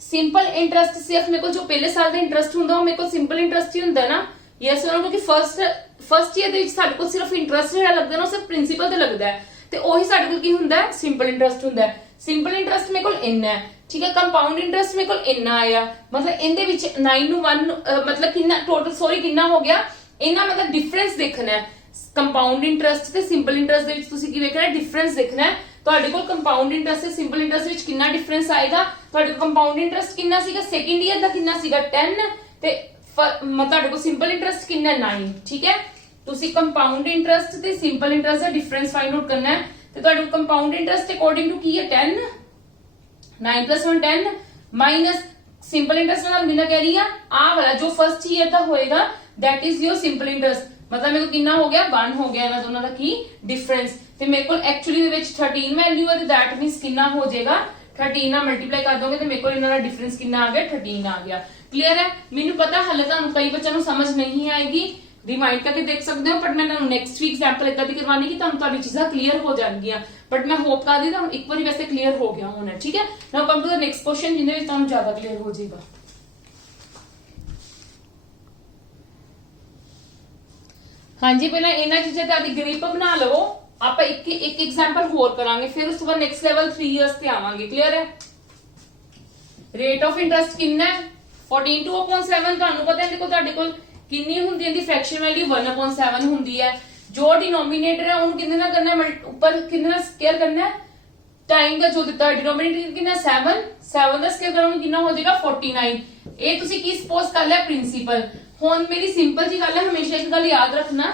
ਸਿੰਪਲ ਇੰਟਰਸਟ ਸਿਰਫ ਮੇਰੇ ਕੋਲ ਜੋ ਪਹਿਲੇ ਸਾਲ ਦਾ ਇੰਟਰਸਟ ਹੁੰਦਾ ਉਹ ਮੇਰੇ ਕੋਲ ਸਿੰਪਲ ਇੰਟਰਸਟ ਹੀ ਹੁੰਦਾ ਨਾ। ਯੈਸ ਉਹਨਾਂ ਕਿਉਂਕਿ ਫਸਟ ਈਅਰ ਦੇ ਵਿੱਚ ਸਾਡੇ ਕੋਲ ਸਿਰਫ ਇੰਟਰਸਟ ਜਿਹੜਾ ਲੱਗਦਾ ਨਾ ਉਹ ਸਿਰਫ ਪ੍ਰਿੰਸੀਪਲ ਤੇ ਲੱਗਦਾ ਹੈ ਤੇ ਉਹੀ ਸਾਡੇ ਕੋਲ ਕੀ ਹੁੰਦਾ ਹੈ ਸਿੰਪਲ ਇੰਟਰਸਟ ਹੁੰਦਾ ਹੈ। ਸਿੰਪਲ ਇੰਟਰਸਟ ਮੇਰੇ ਕੋਲ ਇੰਨਾ ਹੈ, ਠੀਕ ਹੈ। ਕੰਪਾਊਂਡ ਇੰਟਰਸਟ ਮੇਰੇ ਕੋਲ ਇੰਨਾ ਆਇਆ ਮਤਲਬ ਇਹਦੇ ਵਿੱਚ 9 ਨੂੰ 1 ਮਤਲਬ ਕਿੰਨਾ ਟੋਟਲ ਸੌਰੀ ਕਿੰਨਾ ਹੋ ਗਿਆ ਇਹਨਾਂ ਮਤਲਬ ਡਿਫਰੈਂਸ ਦੇਖਣਾ ਹੈ। ਕੰਪਾਊਂਡ ਇੰਟਰਸਟ ਤੇ ਸਿੰਪਲ ਇੰਟਰਸਟ ਦੇ ਵਿੱਚ ਤੁਸੀਂ ਕੀ ਵੇਖਣਾ ਡਿਫਰੈਂਸ ਦੇਖਣਾ ਹੈ। ਤੁਹਾਡੇ ਕੋਲ ਕੰਪਾਊਂਡ ਇੰਟਰਸਟ ਤੇ ਸਿੰਪਲ ਇੰਟਰਸਟ ਵਿੱਚ ਕਿੰਨਾ ਡਿਫਰੈਂਸ ਆਏਗਾ। ਤੁਹਾਡੇ ਕੋਲ ਕੰਪਾਊਂਡ ਇੰਟਰਸਟ ਕਿੰਨਾ ਸੀਗਾ ਸੈਕੰਡ ਈਅਰ ਦਾ ਕਿੰਨਾ ਸੀਗਾ 10 ਤੇ ਤੁਹਾਡੇ ਕੋਲ ਸਿੰਪਲ ਇੰਟਰਸਟ ਕਿੰਨਾ 9, ਠੀਕ ਹੈ। ਤੁਸੀਂ ਕੰਪਾਊਂਡ ਇੰਟਰਸਟ ਤੇ ਸਿੰਪਲ ਇੰਟਰਸਟ ਦਾ ਡਿਫਰੈਂਸ ਫਾਈਂਡ ਆਊਟ ਕਰਨਾ ਹੈ ਤੇ ਤੁਹਾਡੇ ਕੋਲ ਕੰਪਾਊਂਡ ਇੰਟਰਸਟ ਅਕੋਰਡਿੰਗ ਟੂ ਕੀ ਹੈ 10 9 + 1 10 ਮਾਈਨਸ ਸਿੰਪਲ ਇੰਟਰਸਟ ਨਾਲ ਕਿੰਨਾ ਕਹਿ ਰਹੀ ਆ ਆ ਵਾਲਾ ਜੋ ਫਸਟ ਈਅਰ ਦਾ ਹੋਏਗਾ that is your simple interest मतलब मेरे को कितना हो गया 1 हो गया ना दोनों का की डिफरेंस ਤੇ ਮੇਰੇ ਕੋਲ ਐਕਚੁਅਲੀ ਦੇ ਵਿੱਚ 13 ਵੈਲਿਊ ਹੈ ਤੇ that means ਕਿੰਨਾ ਹੋ ਜਾਏਗਾ 13 ਨਾਲ ਮਲਟੀਪਲਾਈ ਕਰ ਦੋਗੇ ਤੇ ਮੇਰੇ ਕੋਲ ਇਹਨਾਂ ਦਾ ਡਿਫਰੈਂਸ ਕਿੰਨਾ ਆ ਗਿਆ 13 ਆ ਗਿਆ। ਕਲੀਅਰ ਹੈ। ਮੈਨੂੰ ਪਤਾ ਹਲੇ ਤੁਹਾਨੂੰ ਕਈ ਬੱਚਿਆਂ ਨੂੰ ਸਮਝ ਨਹੀਂ ਆਏਗੀ रिमाइंड करके देख सकते हो बट मैं नेक्स्ट वीक एग्जांपल इतना दी करवानी कि तुहाडी चीज़ां क्लियर हो जाएंगी बट मैं होप कर दी एक बार वैसे क्लियर हो गया होना ठीक है। Now come to the next question जिंदे विच तुहानू ज्यादा क्लियर हो जाएगा। हाँ जी पहले इन्हां चीज़ां दा दी ग्रिप बना लवो आप एक एग्जांपल होर करांगे फिर उस बाद नेक्स्ट लेवल 3 इयर्स ते आवांगे। क्लियर है। रेट ऑफ इंटरेस्ट कितना है 14/7 तुहानू पता है देखो तुहाडे कोल कितनी होंदी है फ्रैक्शन वैल्यू 1/7 होंदी है जो डिनोमिनेटर है उन्हें कितने ना करना है ऊपर कितने स्केयर करना है टाइम का जो दिता है डिनोमिनेटर कितना 7 का स्केयर करो कितना हो जाएगा 49। ये तुसी की सपोज कर लिया प्रिंसिपल। हुण मेरी सिंपल जी गल है हमेशा एक गल याद रखना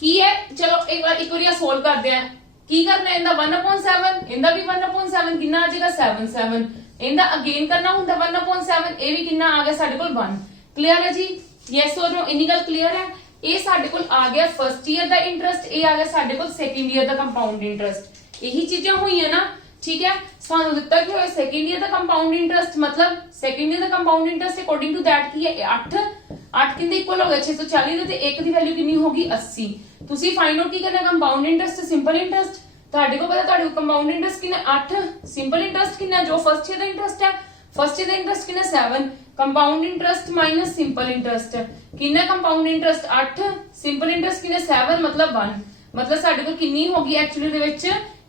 की है चलो एक बार सोल्व करते हैं की करना है 1/7 इंदा भी 1/7 कितना आ जाएगा 7 इंदा अगेन करना हुंदा 1/7 ये भी कितना आ गया साडे कोल 1। क्लियर है जी यस और नो इन्नी गल क्लियर है। ये साडे कोल आ गया फर्स्ट ईयर दा इंटरेस्ट ये आ गया साडे कोल सेकंड ईयर दा कंपाउंड इंटरेस्ट यही चीजें हुई है ना ठीक है। सानू दिता कि सेकंड ईयर दा कंपाउंड इंटरेस्ट मतलब सेकंड ईयर दा compound interest according to that की है 8 किंदे इक्वल हो गया 640 ते 1 दी वैल्यू कितनी होगी 80। तुसी फाइंड आउट की करना कंपाउंड इंटरेस्ट सिंपल इंटरेस्ट ਤੁਹਾਡੇ ਕੋਲ ਪਤਾ ਤੁਹਾਡੇ ਕੰਪਾਊਂਡ ਇੰਟਰਸਟ ਕਿੰਨਾ 8 ਸਿੰਪਲ ਇੰਟਰਸਟ ਕਿੰਨਾ ਜੋ ਫਸਟ ਈਅਰ ਦਾ ਇੰਟਰਸਟ ਹੈ फर्स्ट ईयर इंटरेस्ट कितना 7 compound interest minus simple interest कितना कंपाउंड इंटरेस्ट 8 सिंपल इंटरेस्ट कितना 7 मतलब 1 मतलब साडे कोल कितनी होगी एक्चुअली दे विच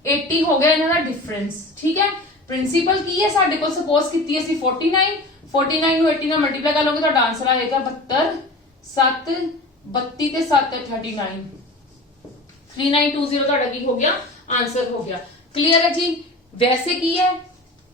80 हो गया इन्हां दा डिफरेंस ठीक है। प्रिंसिपल की है साडे कोल सपोज कीती असि 49 49 ਨੂੰ 80 ਨਾਲ ਮਲਟੀਪਲਾਈ ਕਰ ਲੋਗੇ ਤੁਹਾਡਾ ਆਨਸਰ ਆਏਗਾ 72 7 32 ਤੇ 7 39 3920 ਤੁਹਾਡਾ ਕੀ ਹੋ ਗਿਆ ਆਨਸਰ ਹੋ ਗਿਆ ਕਲੀਅਰ ਹੈ ਜੀ ਵੈਸੇ ਕੀ ਹੈ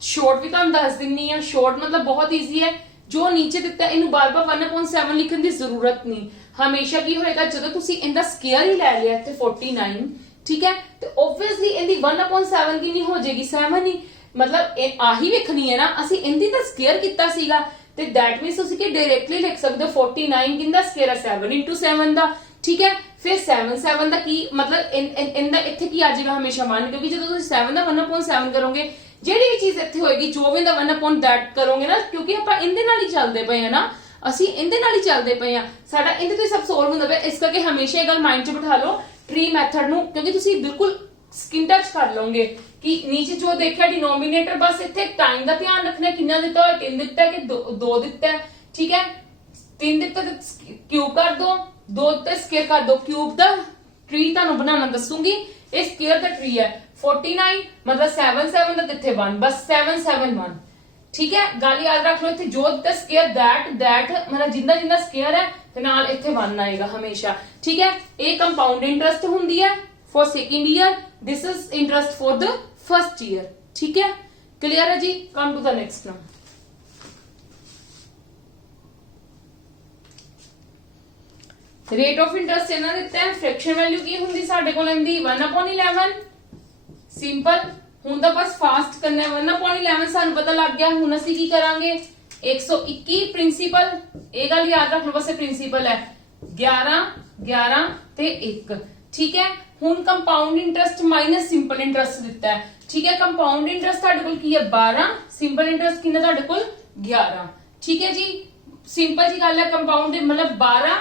ਸ਼ਾਰਟ ਵੀ ਤੁਹਾਨੂੰ ਦੱਸ ਦਿੰਨੀ ਆ ਸ਼ਾਰਟ ਮਤਲਬ ਬਹੁਤ ਈਜ਼ੀ ਹੈ ਜੋ ਨੀਚੇ ਦਿੱਤਾ ਇਹਨੂੰ ਬਾਰ-ਬਾਰ 1/7 ਲਿਖਣ ਦੀ ਜ਼ਰੂਰਤ ਨਹੀਂ ਹਮੇਸ਼ਾ ਕੀ ਹੋਏਗਾ ਜਦੋਂ ਤੁਸੀਂ ਇਹਦਾ ਸਕੁਅਰ ਹੀ ਲੈ ਲਿਆ ਤੇ 49 ਠੀਕ ਹੈ ਤੇ ਆਬਵੀਅਸਲੀ ਇਹਦੀ 1/7 ਕੀ ਨਹੀਂ ਹੋ ਜਾਏਗੀ 7 ਹੀ ਮਤਲਬ ਇਹ ਆਹੀ ਵੇਖਣੀ ਹੈ ਨਾ ਅਸੀਂ ਇਹਦੀ ਤਾਂ ਸਕੁਅਰ ਕੀਤਾ ਸੀਗਾ ਤੇ that means ਤੁਸੀਂ ਕਿ ਡਾਇਰੈਕਟਲੀ ਲਿਖ ਸਕਦੇ ਹੋ 49 ਕਿੰਦਾ ਸਕੁਅਰ ਹੈ 7 7 ਦਾ ਠੀਕ ਹੈ ਫਿਰ 7 ਦਾ ਕੀ ਮਤਲਬ ਇਹਦਾ ਇੱਥੇ ਕੀ ਆ ਜਾਏਗਾ ਹਮੇਸ਼ਾ 1 ਕਿਉਂਕਿ ਜਦੋਂ ਤੁਸੀਂ 7 ਦਾ 1/7 ਕਰੋਗੇ ਜਿਹੜੀ ਵੀ ਚੀਜ਼ ਇੱਥੇ ਹੋਏਗੀ ਜੋ ਵੀ ਦਾ 1/that ਕਰੋਗੇ ਨਾ ਕਿਉਂਕਿ ਆਪਾਂ ਇਹਦੇ ਨਾਲ ਹੀ ਚੱਲਦੇ ਪਏ ਆ ਨਾ ਅਸੀਂ ਇਹਦੇ ਨਾਲ ਹੀ ਚੱਲਦੇ ਪਏ ਆ ਸਾਡਾ ਇਹਦੇ ਤੋਂ ਹੀ ਸਭ ਸੋਲਵ ਹੁੰਦਾ ਪਿਆ ਇਸ ਕਰਕੇ ਹਮੇਸ਼ਾ ਇਹ ਗੱਲ ਮਾਈਂਡ 'ਚ ਬਿਠਾ ਲਓ ਟਰੀ ਮੈਥਡ ਨੂੰ ਕਿਉਂਕਿ ਤੁਸੀਂ ਬਿਲਕੁਲ ਸਕਿਨ ਟੱਚ ਕਰ ਲਓਗੇ ਕਿ ਨੀਚੇ ਜੋ ਦੇਖਿਆ ਡਿਨੋਮੀਨੇਟਰ ਬਸ ਇੱਥੇ ਟਾਈਮ ਦਾ ਧਿਆਨ ਰੱਖਣਾ ਕਿੰਨਾ ਦਿੱਤਾ ਹੋਇਆ 3 ਦਿੱਤਾ ਕਿ 2 ਦਿੱਤਾ ਠੀਕ ਹੈ 3 ਦਿੱਤਾ ਤੇ ਕਿਊਬ ਕਰ ਦੋ 2 ਤੇ ਸਕੁਅਰ ਕਰ ਦੋ ਕਿਊਬ ਦਾ ਟਰੀ ਤੁਹਾਨੂੰ ਬਣਾਉਣਾ ਦੱਸੂਗੀ ਇਹ ਸਕੁਅਰ ਦਾ ਟਰੀ ਹੈ 49 ਮਤਲਬ 7 7 ਦਾ ਇੱਥੇ 1 ਬਸ 7 7 1 ਠੀਕ ਹੈ ਗੱਲ ਯਾਦ ਰੱਖ ਲਓ ਇੱਥੇ ਜੋ ਦਿੱਤਾ ਸਕੁਅਰ that ਮਤਲਬ ਜਿੰਦਾ ਜਿੰਦਾ ਸਕੁਅਰ ਹੈ ਤੇ ਨਾਲ ਇੱਥੇ 1 ਆਏਗਾ ਹਮੇਸ਼ਾ ਠੀਕ ਹੈ ਇਹ ਕੰਪਾਊਂਡ ਇੰਟਰਸਟ ਹੁੰਦੀ ਹੈ for second year this is interest for the first year ठीक है clear है जी come to the next now rate of interest ਇਹਨਾਂ ਦਿੱਤਾ ਹੈ fraction value ਕੀ ਹੁੰਦੀ ਸਾਡੇ ਕੋਲ ਇਹਦੀ 1/11 ਸਿੰਪਲ ਹੁਣ ਤਾਂ ਬਸ ਫਾਸਟ ਕਰਨਾ ਹੈ 1/11 ਸਾਨੂੰ ਪਤਾ ਲੱਗ ਗਿਆ ਹੁਣ ਅਸੀਂ ਕੀ ਕਰਾਂਗੇ 121 ਪ੍ਰਿੰਸੀਪਲ ਇਹ ਗੱਲ ਯਾਦ ਰੱਖ ਲਓ ਬਸ ਇਹ ਪ੍ਰਿੰਸੀਪਲ ਹੈ 11 11 ਤੇ 1 ਠੀਕ ਹੈ ਹੁਣ compound interest minus simple interest ਦਿੱਤਾ ਹੈ ਠੀਕ ਹੈ ਕੰਪਾਊਂਡ ਇੰਟਰਸਟ ਤੁਹਾਡੇ ਕੋਲ ਕੀ ਹੈ 12 ਸਿੰਪਲ ਇੰਟਰਸਟ ਕਿੰਨਾ ਤੁਹਾਡੇ ਕੋਲ 11 ਠੀਕ ਹੈ ਜੀ ਸਿੰਪਲ ਜੀ ਗੱਲ ਹੈ ਕੰਪਾਊਂਡ ਮਤਲਬ 12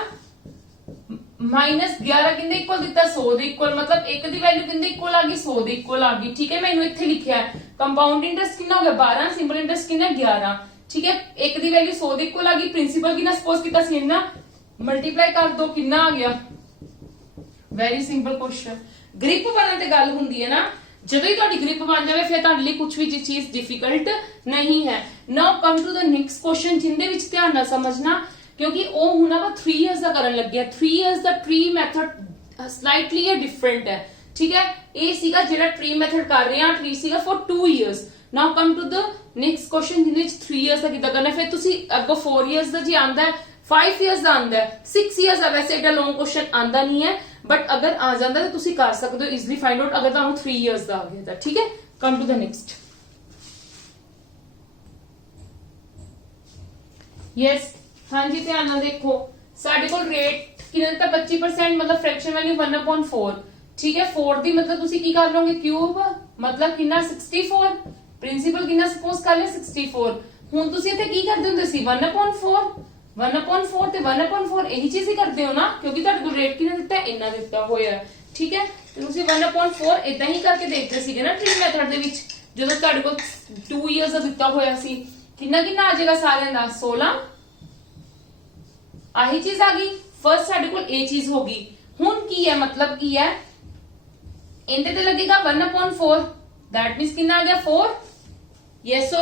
-11 ਕਿੰਨੇ ਇਕੁਅਲ ਦਿੱਤਾ 100 ਦੇ ਇਕੁਅਲ ਮਤਲਬ 1 ਦੀ ਵੈਲਿਊ ਕਿੰਨੇ ਇਕੁਅਲ ਆ ਗਈ 100 ਦੇ ਇਕੁਅਲ ਆ ਗਈ ਠੀਕ ਹੈ ਮੈਨੂੰ ਇੱਥੇ ਲਿਖਿਆ ਹੈ ਕੰਪਾਊਂਡ ਇੰਟਰਸਟ ਕਿੰਨਾ ਹੋ ਗਿਆ 12 ਸਿੰਪਲ ਇੰਟਰਸਟ ਕਿੰਨਾ 11 ਠੀਕ ਹੈ 1 ਦੀ ਵੈਲਿਊ 100 ਦੇ ਇਕੁਅਲ ਆ ਗਈ ਪ੍ਰਿੰਸੀਪਲ ਕਿੰਨਾ ਸਪੋਜ਼ ਕੀਤਾ ਸੀ ਇਹਨਾਂ ਮਲਟੀਪਲਾਈ ਕਰ ਦੋ ਕਿੰਨਾ ਆ ਗਿਆ ਵੈਰੀ ਸਿੰਪਲ ਕੁਐਸਚਨ ਗ੍ਰਿਪ ਬਣਨ ਤੇ ਗੱਲ ਹੁੰਦੀ ਹੈ ਨਾ ਜਦੋਂ ਹੀ ਤੁਹਾਡੀ ਗ੍ਰਿਪ ਬਣ ਜਾਵੇ ਫਿਰ ਤੁਹਾਡੇ ਲਈ ਕੁਝ ਵੀ ਚੀਜ਼ ਡਿਫਿਕਲਟ ਨਹੀਂ ਹੈ now come to the next question ਜਿੰਦੇ ਵਿੱਚ ਧਿਆਨ ਨਾਲ ਸਮਝਣਾ ਕਿਉਂਕਿ ਉਹ ਹੁਣ ਆਪਾਂ 3 ਇਅਰਸ ਦਾ ਕਰਨ ਲੱਗਿਆ 3 ਇਅਰਸ ਦਾ ਟਰੀ ਮੈਥਡ ਸਲਾਈਟਲੀ ਡਿਫਰੈਂਟ ਹੈ ਠੀਕ ਹੈ ਇਹ ਸੀਗਾ ਜਿਹੜਾ ਟਰੀ ਮੈਥਡ ਕਰ ਰਹੇ ਹਾਂ ਟਰੀ ਸੀਗਾ for 2 years now come to the next question ਜਿਹਦੇ ਵਿੱਚ 3 ਇਅਰਸ ਦਾ ਕਿੱਦਾਂ ਕਰਨਾ ਫਿਰ ਤੁਸੀਂ ਅੱਗੋਂ 4 ਇਅਰਸ ਦਾ ਜੀ ਆਂਦਾ 5 ਇਅਰਸ ਦਾ ਆਂਦਾ 6 ਇਅਰਸ ਦਾ ਵੈਸੇ ਇਹਦਾ ਲੌਂਗ ਕੁਐਸਚਨ ਆਂਦਾ ਨਹੀਂ ਹੈ ਬਟ ਅਗਰ ਆ ਜਾਂਦਾ ਤਾਂ ਤੁਸੀਂ ਕਰ ਸਕਦੇ ਹੋ ਈਜ਼ੀਲੀ ਫਾਈਂਡ ਆਊਟ ਅਗਰ ਤੁਹਾਨੂੰ 3 ਇਅਰਸ ਦਾ ਆ ਗਿਆ ਤਾਂ ਠੀਕ ਹੈ come to the next yes ਹਾਂਜੀ ਧਿਆਨ ਨਾਲ ਦੇਖੋ ਸਾਡੇ ਕੋਲ ਰੇਟ ਕਿੰਨਾ ਦਿੱਤਾ 25% ਮਤਲਬ ਫ੍ਰੈਕਸ਼ਨ ਵੈਲਿਊ 1/4 ਠੀਕ ਹੈ 4 ਦੀ ਮਤਲਬ ਤੁਸੀਂ ਕੀ ਕਰ ਲਓਗੇ ਕਿਊਬ ਮਤਲਬ ਕਿੰਨਾ 64 ਪ੍ਰਿੰਸੀਪਲ ਕਿੰਨਾ ਸਪੋਜ਼ ਕਰ ਲਿਆ 64 ਹੁਣ ਤੁਸੀਂ ਇੱਥੇ ਕੀ ਕਰਦੇ ਹੁੰਦੇ ਸੀ 1/4 1/4 ਤੇ 1/4 ਇਹੀ ਚੀਜ਼ ਹੀ ਕਰਦੇ ਹੋ ਨਾ ਕਿਉਂਕਿ ਤੁਹਾਡੇ ਕੋਲ ਰੇਟ ਕਿੰਨਾ ਦਿੱਤਾ ਇੰਨਾ ਦਿੱਤਾ ਹੋਇਆ ਠੀਕ ਹੈ ਤੇ ਤੁਸੀਂ 1/4 ਇਦਾਂ ਹੀ ਕਰਕੇ ਦੇਖਦੇ ਸੀਗੇ ਨਾ ਟਰੀ ਮੈਥਡ ਦੇ ਵਿੱਚ ਜਦੋਂ ਤੁਹਾਡੇ ਕੋਲ 2 ਇਅਰਸ ਦਾ ਦਿੱਤਾ ਹੋਇਆ ਸੀ ਕਿੰਨਾ ਕਿੰਨਾ ਆ ਜਾਏਗਾ ਸਾਰਿਆਂ ਦਾ 16 ਆਹੀ ਚੀਜ਼ ਆ ਗਈ ਫਰਸਟ ਸਾਡੇ ਕੋਲ ਇਹ ਚੀਜ਼ ਹੋ ਗਈ ਹੁਣ ਕੀ ਹੈ ਮਤਲਬ ਕੀ ਹੈ ਇਹਦੇ ਤੇ ਲੱਗੇਗਾ 1/4 that means ਕਿੰਨਾ ਆ ਗਿਆ 4 yes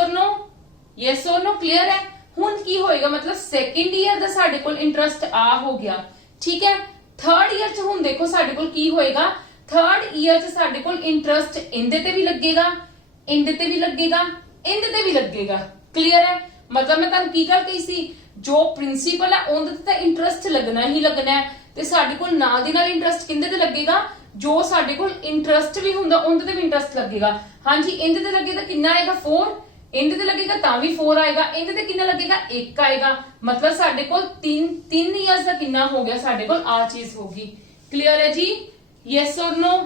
or no clear ਹੈ ਹੁਣ ਕੀ ਹੋਏਗਾ ਮਤਲਬ ਸੈਕੰਡ ਈਅਰ ਦਾ ਸਾਡੇ ਕੋਲ ਇੰਟਰਸਟ ਆ ਹੋ ਗਿਆ ਠੀਕ ਹੈ ਥਰਡ ਈਅਰ ਚ ਹੁਣ ਦੇਖੋ ਸਾਡੇ ਕੋਲ ਕੀ ਹੋਏਗਾ ਥਰਡ ਈਅਰ ਚ ਸਾਡੇ ਕੋਲ ਇੰਟਰਸਟ ਇਹਦੇ ਤੇ ਵੀ ਲੱਗੇਗਾ ਇਹਦੇ ਤੇ ਵੀ ਲੱਗੇਗਾ ਇਹਦੇ ਤੇ ਵੀ ਲੱਗੇਗਾ ਕਲੀਅਰ ਹੈ ਮਤਲਬ ਮੈਂ ਤੁਹਾਨੂੰ ਕੀ ਗੱਲ ਕਹੀ ਸੀ ਜੋ ਪ੍ਰਿੰਸੀਪਲ ਹੈ ਉਹਦੇ ਤੇ ਤਾਂ ਇੰਟਰਸਟ ਲੱਗਣਾ ਹੀ ਲੱਗਣਾ ਹੈ ਤੇ ਸਾਡੇ ਕੋਲ ਨਾਲ ਦੀ ਨਾਲ ਇੰਟਰਸਟ ਕਿੰਦੇ ਤੇ ਲੱਗੇਗਾ ਜੋ ਸਾਡੇ ਕੋਲ ਇੰਟਰਸਟ ਵੀ ਹੁੰਦਾ ਉਹਦੇ ਤੇ ਵੀ ਇੰਟਰਸਟ ਲੱਗੇਗਾ ਹਾਂਜੀ ਇਹਦੇ ਤੇ ਲੱਗੇ ਤਾਂ ਕਿੰਨਾ ਆਏਗਾ 4 ਇਹਦੇ ਤੇ ਲੱਗੇਗਾ ਤਾਂ ਵੀ 4 ਆਏਗਾ ਇਹਦੇ ਤੇ ਕਿੰਨਾ ਲੱਗੇਗਾ 1 ਆਏਗਾ ਮਤਲਬ ਸਾਡੇ ਕੋਲ 3 ਇਅਰਸ ਦਾ ਕਿੰਨਾ ਹੋ ਗਿਆ ਸਾਡੇ ਕੋਲ ਆ ਚੀਜ਼ ਹੋਗੀ ਕਲੀਅਰ ਹੈ ਜੀ ਯੈਸ অর ਨੋ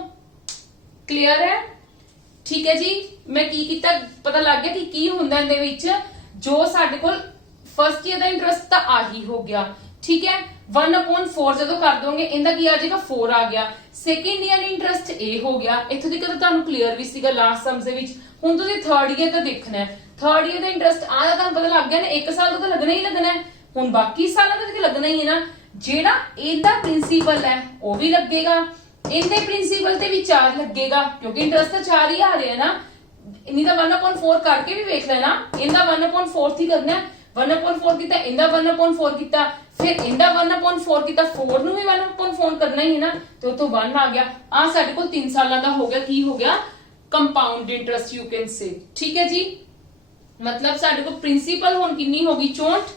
ਕਲੀਅਰ ਹੈ ਠੀਕ ਹੈ ਜੀ ਮੈਂ ਕੀ ਕੀਤਾ ਪਤਾ ਲੱਗ ਗਿਆ ਕਿ ਕੀ ਹੁੰਦਾ ਇਹਦੇ ਵਿੱਚ ਜੋ ਸਾਡੇ ਕੋਲ ਫਰਸਟ ਈਅਰ ਦਾ ਇੰਟਰਸਟ ਤਾਂ ਆਹੀ ਹੋ ਗਿਆ ਠੀਕ ਹੈ 1/4 ਜਦੋਂ ਕਰ ਦੋਗੇ ਇਹਦਾ ਕੀ ਆ ਜਾਏਗਾ 4 ਆ ਗਿਆ ਸੈਕੰਡ ਈਅਰ ਇੰਟਰਸਟ ਇਹ ਹੋ ਗਿਆ ਇੱਥੋਂ ਦੀ ਕਦੋਂ ਤੁਹਾਨੂੰ ਕਲੀਅਰ ਵੀ ਸੀਗਾ ਲਾਸਟ ਸਮਸ ਦੇ ਵਿੱਚ ਹੁਣ ਤੁਸੀਂ ਥਰਡ ਈਅਰ ਦਾ ਦੇਖਣਾ ਹੈ ਥਰਡ ਈਅਰ ਦਾ ਇੰਟਰਸਟ ਆ ਤੁਹਾਨੂੰ ਪਤਾ ਲੱਗ ਗਿਆ ਨਾ 1 ਸਾਲ ਦਾ ਤਾਂ ਲੱਗਣਾ ਹੀ ਲੱਗਣਾ ਹੈ ਹੁਣ ਬਾਕੀ ਸਾਲਾਂ ਦਾ ਵੀ ਲੱਗਣਾ ਹੀ ਹੈ ਨਾ ਜਿਹੜਾ ਇਹਦਾ ਪ੍ਰਿੰਸੀਪਲ ਹੈ ਉਹ ਵੀ ਲੱਗੇਗਾ ਇਹਦੇ ਪ੍ਰਿੰਸੀਪਲ ਤੇ ਵੀ 4 ਲੱਗੇਗਾ ਕਿਉਂਕਿ ਇੰਟਰਸਟ ਤਾਂ 4 ਹੀ ਆ ਰਿਹਾ ਨਾ ਨਹੀਂ ਤਾਂ 1/4 ਕਰਕੇ ਵੀ ਵੇਖ ਲੈਣਾ ਇਹਦਾ 1/4 ਹੀ ਕਰਨਾ 1/4 ਕੀਤਾ, ਇਹਦਾ 1/4 ਕੀਤਾ, ਫਿਰ ਇਹਦਾ 1/4 ਕੀਤਾ, 4 ਨੂੰ ਵੀ 1/4 ਕਰਨਾ ਹੀ ਹੈ ਨਾ, ਤੇ ਉਤੋਂ 1 ਆ ਗਿਆ। ਆ ਸਾਡੇ ਕੋਲ 3 ਸਾਲਾਂ ਦਾ ਹੋ ਗਿਆ, ਕੀ ਹੋ ਗਿਆ, compound interest you can say. ਠੀਕ ਹੈ ਜੀ, मतलब साडे को प्रिंसिपल हुण कितनी होगी 64,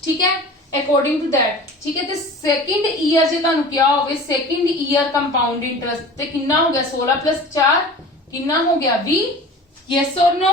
ठीक है, अकॉर्डिंग टू दैट। ठीक है, ते सेकंड ईयर जे तुहानू क्या होवे, सेकंड ईयर कंपाउंड इंटरेस्ट ते कितना हो गया 16 + 4 कितना हो गया 20, यस और नो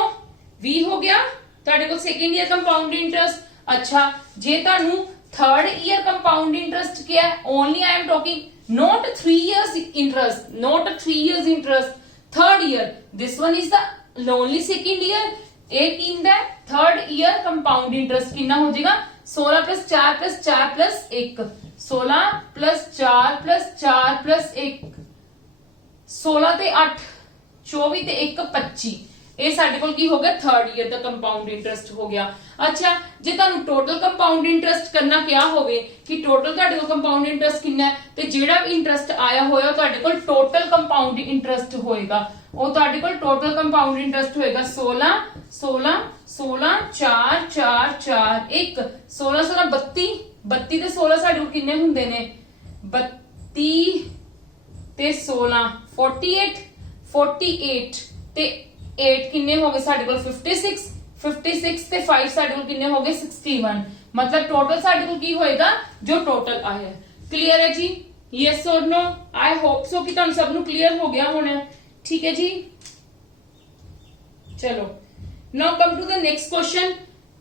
20 हो गया तुहाडे को सेकंड ईयर कंपाउंड इंटरेस्ट। अच्छा, जे तुहानू थर्ड ईयर कंपाउंड इंटरेस्ट क्या है, only I am talking not 3 years interest, not 3 years interest, third year, this one is the only second year. एक किंदा थर्ड ईयर कंपाउंड इंटरेस्ट कितना हो जाएगा 16 + 4 + 4 + 1, 16 + 4 + 4 + 1, 16 ਤੇ 8 24 ਤੇ 1 25, ਇਹ ਸਾਡੇ ਕੋਲ ਕੀ ਹੋ ਗਿਆ ਥਰਡ ਈਅਰ ਦਾ ਕੰਪਾਊਂਡ ਇੰਟਰਸਟ ਹੋ ਗਿਆ। ਅੱਛਾ, ਜੇ ਤੁਹਾਨੂੰ ਟੋਟਲ ਕੰਪਾਊਂਡ ਇੰਟਰਸਟ ਕਰਨਾ ਕਿਹਾ ਹੋਵੇ ਕਿ ਟੋਟਲ ਤੁਹਾਡੇ ਕੋਲ ਕੰਪਾਊਂਡ ਇੰਟਰਸਟ ਕਿੰਨਾ ਹੈ, ਤੇ ਜਿਹੜਾ ਵੀ ਇੰਟਰਸਟ ਆਇਆ ਹੋਇਆ ਤੁਹਾਡੇ ਕੋਲ ਟੋਟਲ ਕੰਪਾਊਂਡ ਇੰਟਰਸਟ ਹੋਏਗਾ, ਉਹ ਤੁਹਾਡੇ ਕੋਲ ਟੋਟਲ ਕੰਪਾਊਂਡ ਇੰਟਰਸਟ ਹੋਏਗਾ 16 16 16 4 4 4 1, 16 16 32, 32 ਤੇ 16 ਸਾਡੇ ਕੋਲ ਕਿੰਨੇ ਹੁੰਦੇ ਨੇ 32 ਤੇ 16 48, 48 ਤੇ 8 किन्ने हो गए साडे कोल 56, 56 ते 5 साडे कोल किन्ने हो गए 61, मतलब टोटल साडे कोल की होएगा जो टोटल आया। क्लियर है जी, यस और नो, आई होप सो कि तुहानू सब नू क्लियर हो गया होना। ठीक है जी, चलो now come to the next question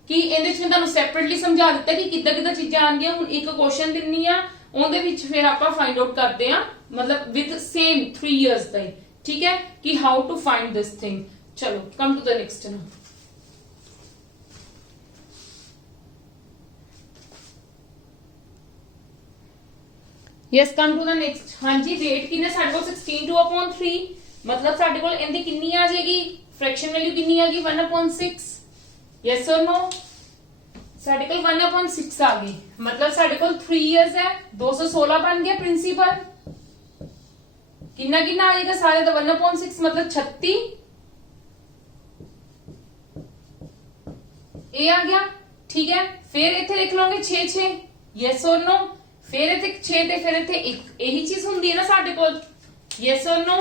कि ਇਹਦੇ ਵਿੱਚ ਮੈਂ ਤੁਹਾਨੂੰ ਸੈਪਰੇਟਲੀ ਸਮਝਾ ਦਿੱਤਾ ਕਿ ਕਿੱਦਾਂ ਕਿੱਦਾਂ ਚੀਜ਼ਾਂ ਆਣਗੀਆਂ। ਹੁਣ ਇੱਕ ਕੁਐਸਚਨ ਦਿੰਨੀ ਆ, ਉਹਦੇ ਵਿੱਚ ਫਿਰ ਆਪਾਂ ਫਾਈਂਡ ਆਊਟ ਕਰਦੇ ਆ, मतलब विद सेम 3 years ਦਾ। ठीक है, कि how to find this thing. चलो कम टू द नेक्स्ट ना, yes come to the next. हाँ जी, रेट किन्ने साडे कोल 16/3, मतलब साडे कोल इहदी किन्नी आ जाएगी फ्रैक्शन वैल्यू किन्नी आ गई 1/6, यस और नो, साडे कोल 1/6 आ गई, मतलब साडे कोल 3 years है, 216 बन गया प्रिंसिपल। किन्ना किन्ना आएगा सारे का 1/6 मतलब 36, ए आ गया। ठीक है, फिर इथे लिख लोगे 6 6, यस और नो, फिर इथे 6 ते फिर इथे 1, यही चीज हुंदी है ना साडे कोल, यस और नो,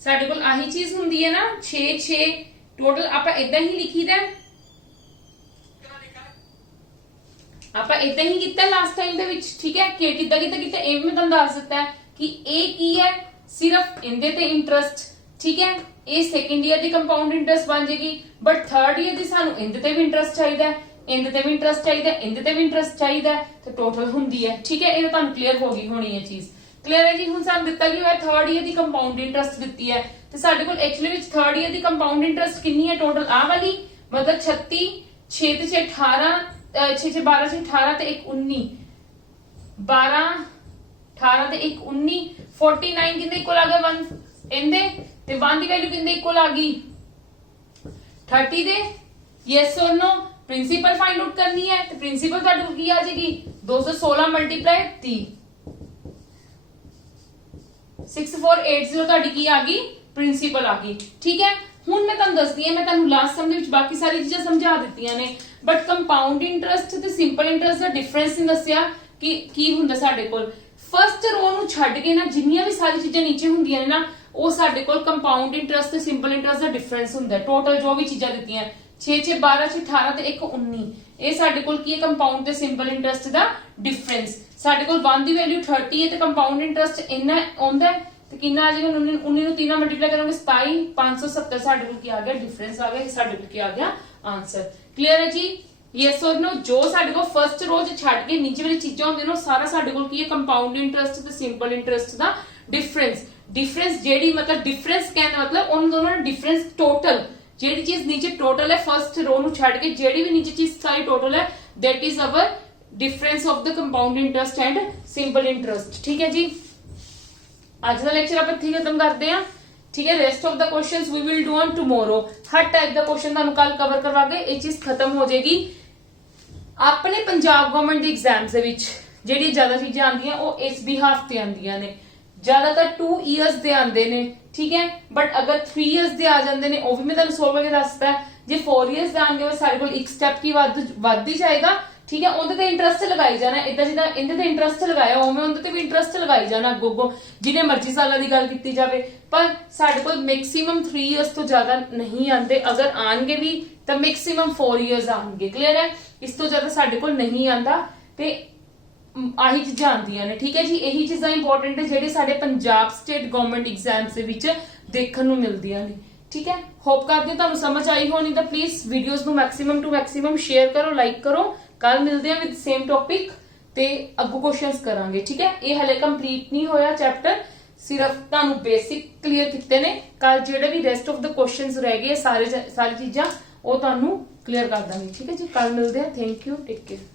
साडे कोल आही चीज हुंदी है ना 6 6, टोटल आपा इदां ही लिखीदा, आपा इदां ही कीता लास्ट टाइम दे विच। ठीक है, कि किदां किदां कीता ए मैं तुहानू दस दित्ता है कि ए की है सिर्फ इंदे ते इंटरेस्ट। ठीक है, ये सेकंड ईयर दी कंपाउंड इंटरेस्ट बन जाएगी, बट थर्ड ईयर दी सानू इंदे ते भी इंटरेस्ट चाहिए, इंदे ते भी इंटरेस्ट चाहिए, इंदे ते भी इंटरेस्ट चाहिए, तो टोटल हुंदी है। ठीक है, ये तुहानू क्लियर हो गई होनी है चीज। क्लियर है जी, हुण सानू दित्ता कि होया थर्ड ईयर दी कंपाउंड इंटरेस्ट दित्ती है, ते साडे कोल एक्चुअली विच थर्ड ईयर दी कंपाउंड इंटरेस्ट कितनी है टोटल आ वाली, मतलब 36, 6 ते 6 18, 6 6 12 6 18 ते 1 19, 12 18 ते 1 19, 49 किंदे इक्वल आ गया 1 इंदे, ते 1 दी वैल्यू किंदे इक्वल आ गई 30 दे, यस और नो। प्रिंसिपल फाइंड आउट करनी है, तो प्रिंसिपल तुहाडे कोल की आ जाएगी 216 × 30, 6480 तुहाडी की आ गई प्रिंसिपल आ गई। ठीक है, हुण मैं तुहानू दसदी हां, मैं तुहानू लास्ट सम दे विच बाकी सारी चीजां समझा दित्तियां ने, बट कंपाउंड इंटरेस्ट ते सिंपल इंटरेस्ट दा डिफरेंस नहीं दस्सिया कि की हुंदा साडे कोल। फर्स्ट रो नू छड्ड के ना जिन्नियां भी सारी चीजां नीचे हुंदियां ने ना, ਉਹ ਸਾਡੇ ਕੋਲ ਕੰਪਾਊਂਡ ਇੰਟਰਸਟ ਤੇ ਸਿੰਪਲ ਇੰਟਰਸਟ ਦਾ ਡਿਫਰੈਂਸ ਹੁੰਦਾ ਹੈ। ਟੋਟਲ ਜੋ ਵੀ ਚੀਜ਼ਾਂ ਦਿੱਤੀਆਂ 6 6 12 6 18 ਤੇ 1 19, ਇਹ ਸਾਡੇ ਕੋਲ ਕੀ ਹੈ ਕੰਪਾਊਂਡ ਤੇ ਸਿੰਪਲ ਇੰਟਰਸਟ ਦਾ ਡਿਫਰੈਂਸ। ਸਾਡੇ ਕੋਲ 1 ਦੀ ਵੈਲਿਊ 30 ਹੈ ਤੇ ਕੰਪਾਊਂਡ ਇੰਟਰਸਟ ਇੰਨਾ ਆਉਂਦਾ ਹੈ, ਤੇ ਕਿੰਨਾ ਆ ਜਾਏਗਾ 19 ਨੂੰ 3 ਨਾਲ ਮਲਟੀਪਲਾਈ ਕਰਾਂਗੇ 27 570, ਸਾਡੇ ਕੋਲ ਕੀ ਆ ਗਿਆ ਡਿਫਰੈਂਸ ਆ ਗਿਆ, ਇਹ ਸਾਡੇ ਕੋਲ ਕੀ ਆ ਗਿਆ ਆਨਸਰ। क्लियर है जी, यस और नो। जो ਸਾਡੇ ਕੋਲ ਫਰਸਟ ਰੋ ਚ ਛੱਡ ਕੇ ਨੀਚੇ ਵਾਲੀ ਚੀਜ਼ਾਂ ਹੁੰਦੀਆਂ ਨੇ, ਸਾਰਾ ਸਾਡੇ ਕੋਲ ਕੀ ਹੈ ਕੰਪਾਊਂਡ ਇੰਟਰਸਟ ਤੇ ਸਿੰਪਲ ਇੰਟਰਸਟ ਦਾ डिफरेंस। डिफरेंस जेडी मतलब डिफरेंस कहने मतलब उन दोनों ने डिफरेंस टोटल जेडी चीज नीचे टोटल है फर्स्ट रो नु छड़ के जेडी भी नीचे चीज सारी टोटल है, that is our difference of the compound interest and simple interest. ठीक है जी, आज का लेक्चर आप इत्थे खत्म करते हैं। ठीक है, rest of the questions we will do on tomorrow. हर टाइप का क्वेश्चन तुहानू कल कवर करवा के ये चीज खत्म हो जाएगी। अपने पंजाब गवर्नमेंट दे एग्जाम्स दे विच जेडी ज्यादा चीजें आंदियां वो इस बिहाफ ते आंदियां ने, ज्यादातर 2 years दे आंदे ने। ठीक है, बट अगर 3 years दे आ जांदे ने, वो भी मैं तुहानू सोल्व करके दसदा है। ਜੇ 4 ਇਅਰਸ ਦੇ ਆਣਗੇ ਸਾਡੇ ਕੋਲ ਇੱਕ ਸਟੈਪ ਕੀ ਵੱਧ ਹੀ ਜਾਏਗਾ। ਠੀਕ ਹੈ, ਉਹਦੇ ਤੇ ਇੰਟਰਸਟ ਲਗਾਈ ਜਾਣਾ, ਇਦਾਂ ਜਿੱਦਾਂ ਇਹਦੇ ਤੇ ਇੰਟਰਸਟ ਲਗਾਇਆ ਉਵੇਂ ਉਹਦੇ ਤੇ ਵੀ ਇੰਟਰਸਟ ਲਗਾਈ ਜਾਣਾ ਅੱਗੋਂ ਜਿੰਨੇ ਮਰਜ਼ੀ ਸਾਲਾਂ ਦੀ ਗੱਲ ਕੀਤੀ ਜਾਵੇ। ਪਰ ਸਾਡੇ ਕੋਲ ਮੈਕਸਿਮਮ 3 ਇਅਰਸ ਤੋਂ ਜ਼ਿਆਦਾ ਨਹੀਂ ਆਉਂਦੇ, ਅਗਰ ਆਣਗੇ ਵੀ ਤਾਂ ਮੈਕਸਿਮਮ 4 ਇਅਰਸ ਆਣਗੇ। ਕਲੀਅਰ ਹੈ, ਇਸ ਤੋਂ ਜ਼ਿਆਦਾ ਸਾਡੇ ਕੋਲ ਨਹੀਂ ਆਂਦਾ ਤੇ ਆਹੀ ਚੀਜ਼ਾਂ ਆਉਂਦੀਆਂ ਨੇ। ਠੀਕ ਹੈ ਜੀ, ਇਹੀ ਚੀਜ਼ਾਂ ਇੰਪੋਰਟੈਂਟ ਹੈ ਜਿਹੜੇ ਸਾਡੇ ਪੰਜਾਬ ਸਟੇਟ ਗਵਰਨਮੈਂਟ ਐਗਜ਼ਾਮਸ ਦੇ ਵਿੱਚ ਦੇਖਣ ਨੂੰ ਮਿਲਦੀਆਂ ਨੇ। ਠੀਕ ਹੈ, ਹੋਪ ਕਰਦੇ ਤੁਹਾਨੂੰ ਸਮਝ ਆਈ ਹੋਣੀ ਤਾਂ ਪਲੀਜ਼ ਵੀਡੀਓਜ਼ ਨੂੰ ਮੈਕਸਿਮਮ ਟੂ ਮੈਕਸਿਮਮ ਸ਼ੇਅਰ ਕਰੋ, ਲਾਈਕ ਕਰੋ। ਕੱਲ ਮਿਲਦੇ ਆ ਵਿਦ ਸੇਮ ਟੌਪਿਕ ਤੇ ਅੱਗੋਂ ਕੁਐਸਚਨਸ ਕਰਾਂਗੇ। ਠੀਕ ਹੈ, ਇਹ ਹਲੇ ਕੰਪਲੀਟ ਨਹੀਂ ਹੋਇਆ ਚੈਪਟਰ, ਸਿਰਫ ਤੁਹਾਨੂੰ ਬੇਸਿਕ ਕਲੀਅਰ ਕੀਤੇ ਨੇ। ਕੱਲ ਜਿਹੜੇ ਵੀ ਰੈਸਟ ਆਫ ਦਾ ਕੁਐਸਚਨਸ ਰਹਿ ਗਏ ਸਾਰੀ ਚੀਜ਼ਾਂ ਉਹ ਤੁਹਾਨੂੰ ਕਲੀਅਰ ਕਰ ਦਾਂਗੇ। ਠੀਕ ਹੈ ਜੀ, ਕੱਲ ਮਿਲਦੇ ਆ। Thank you, take care.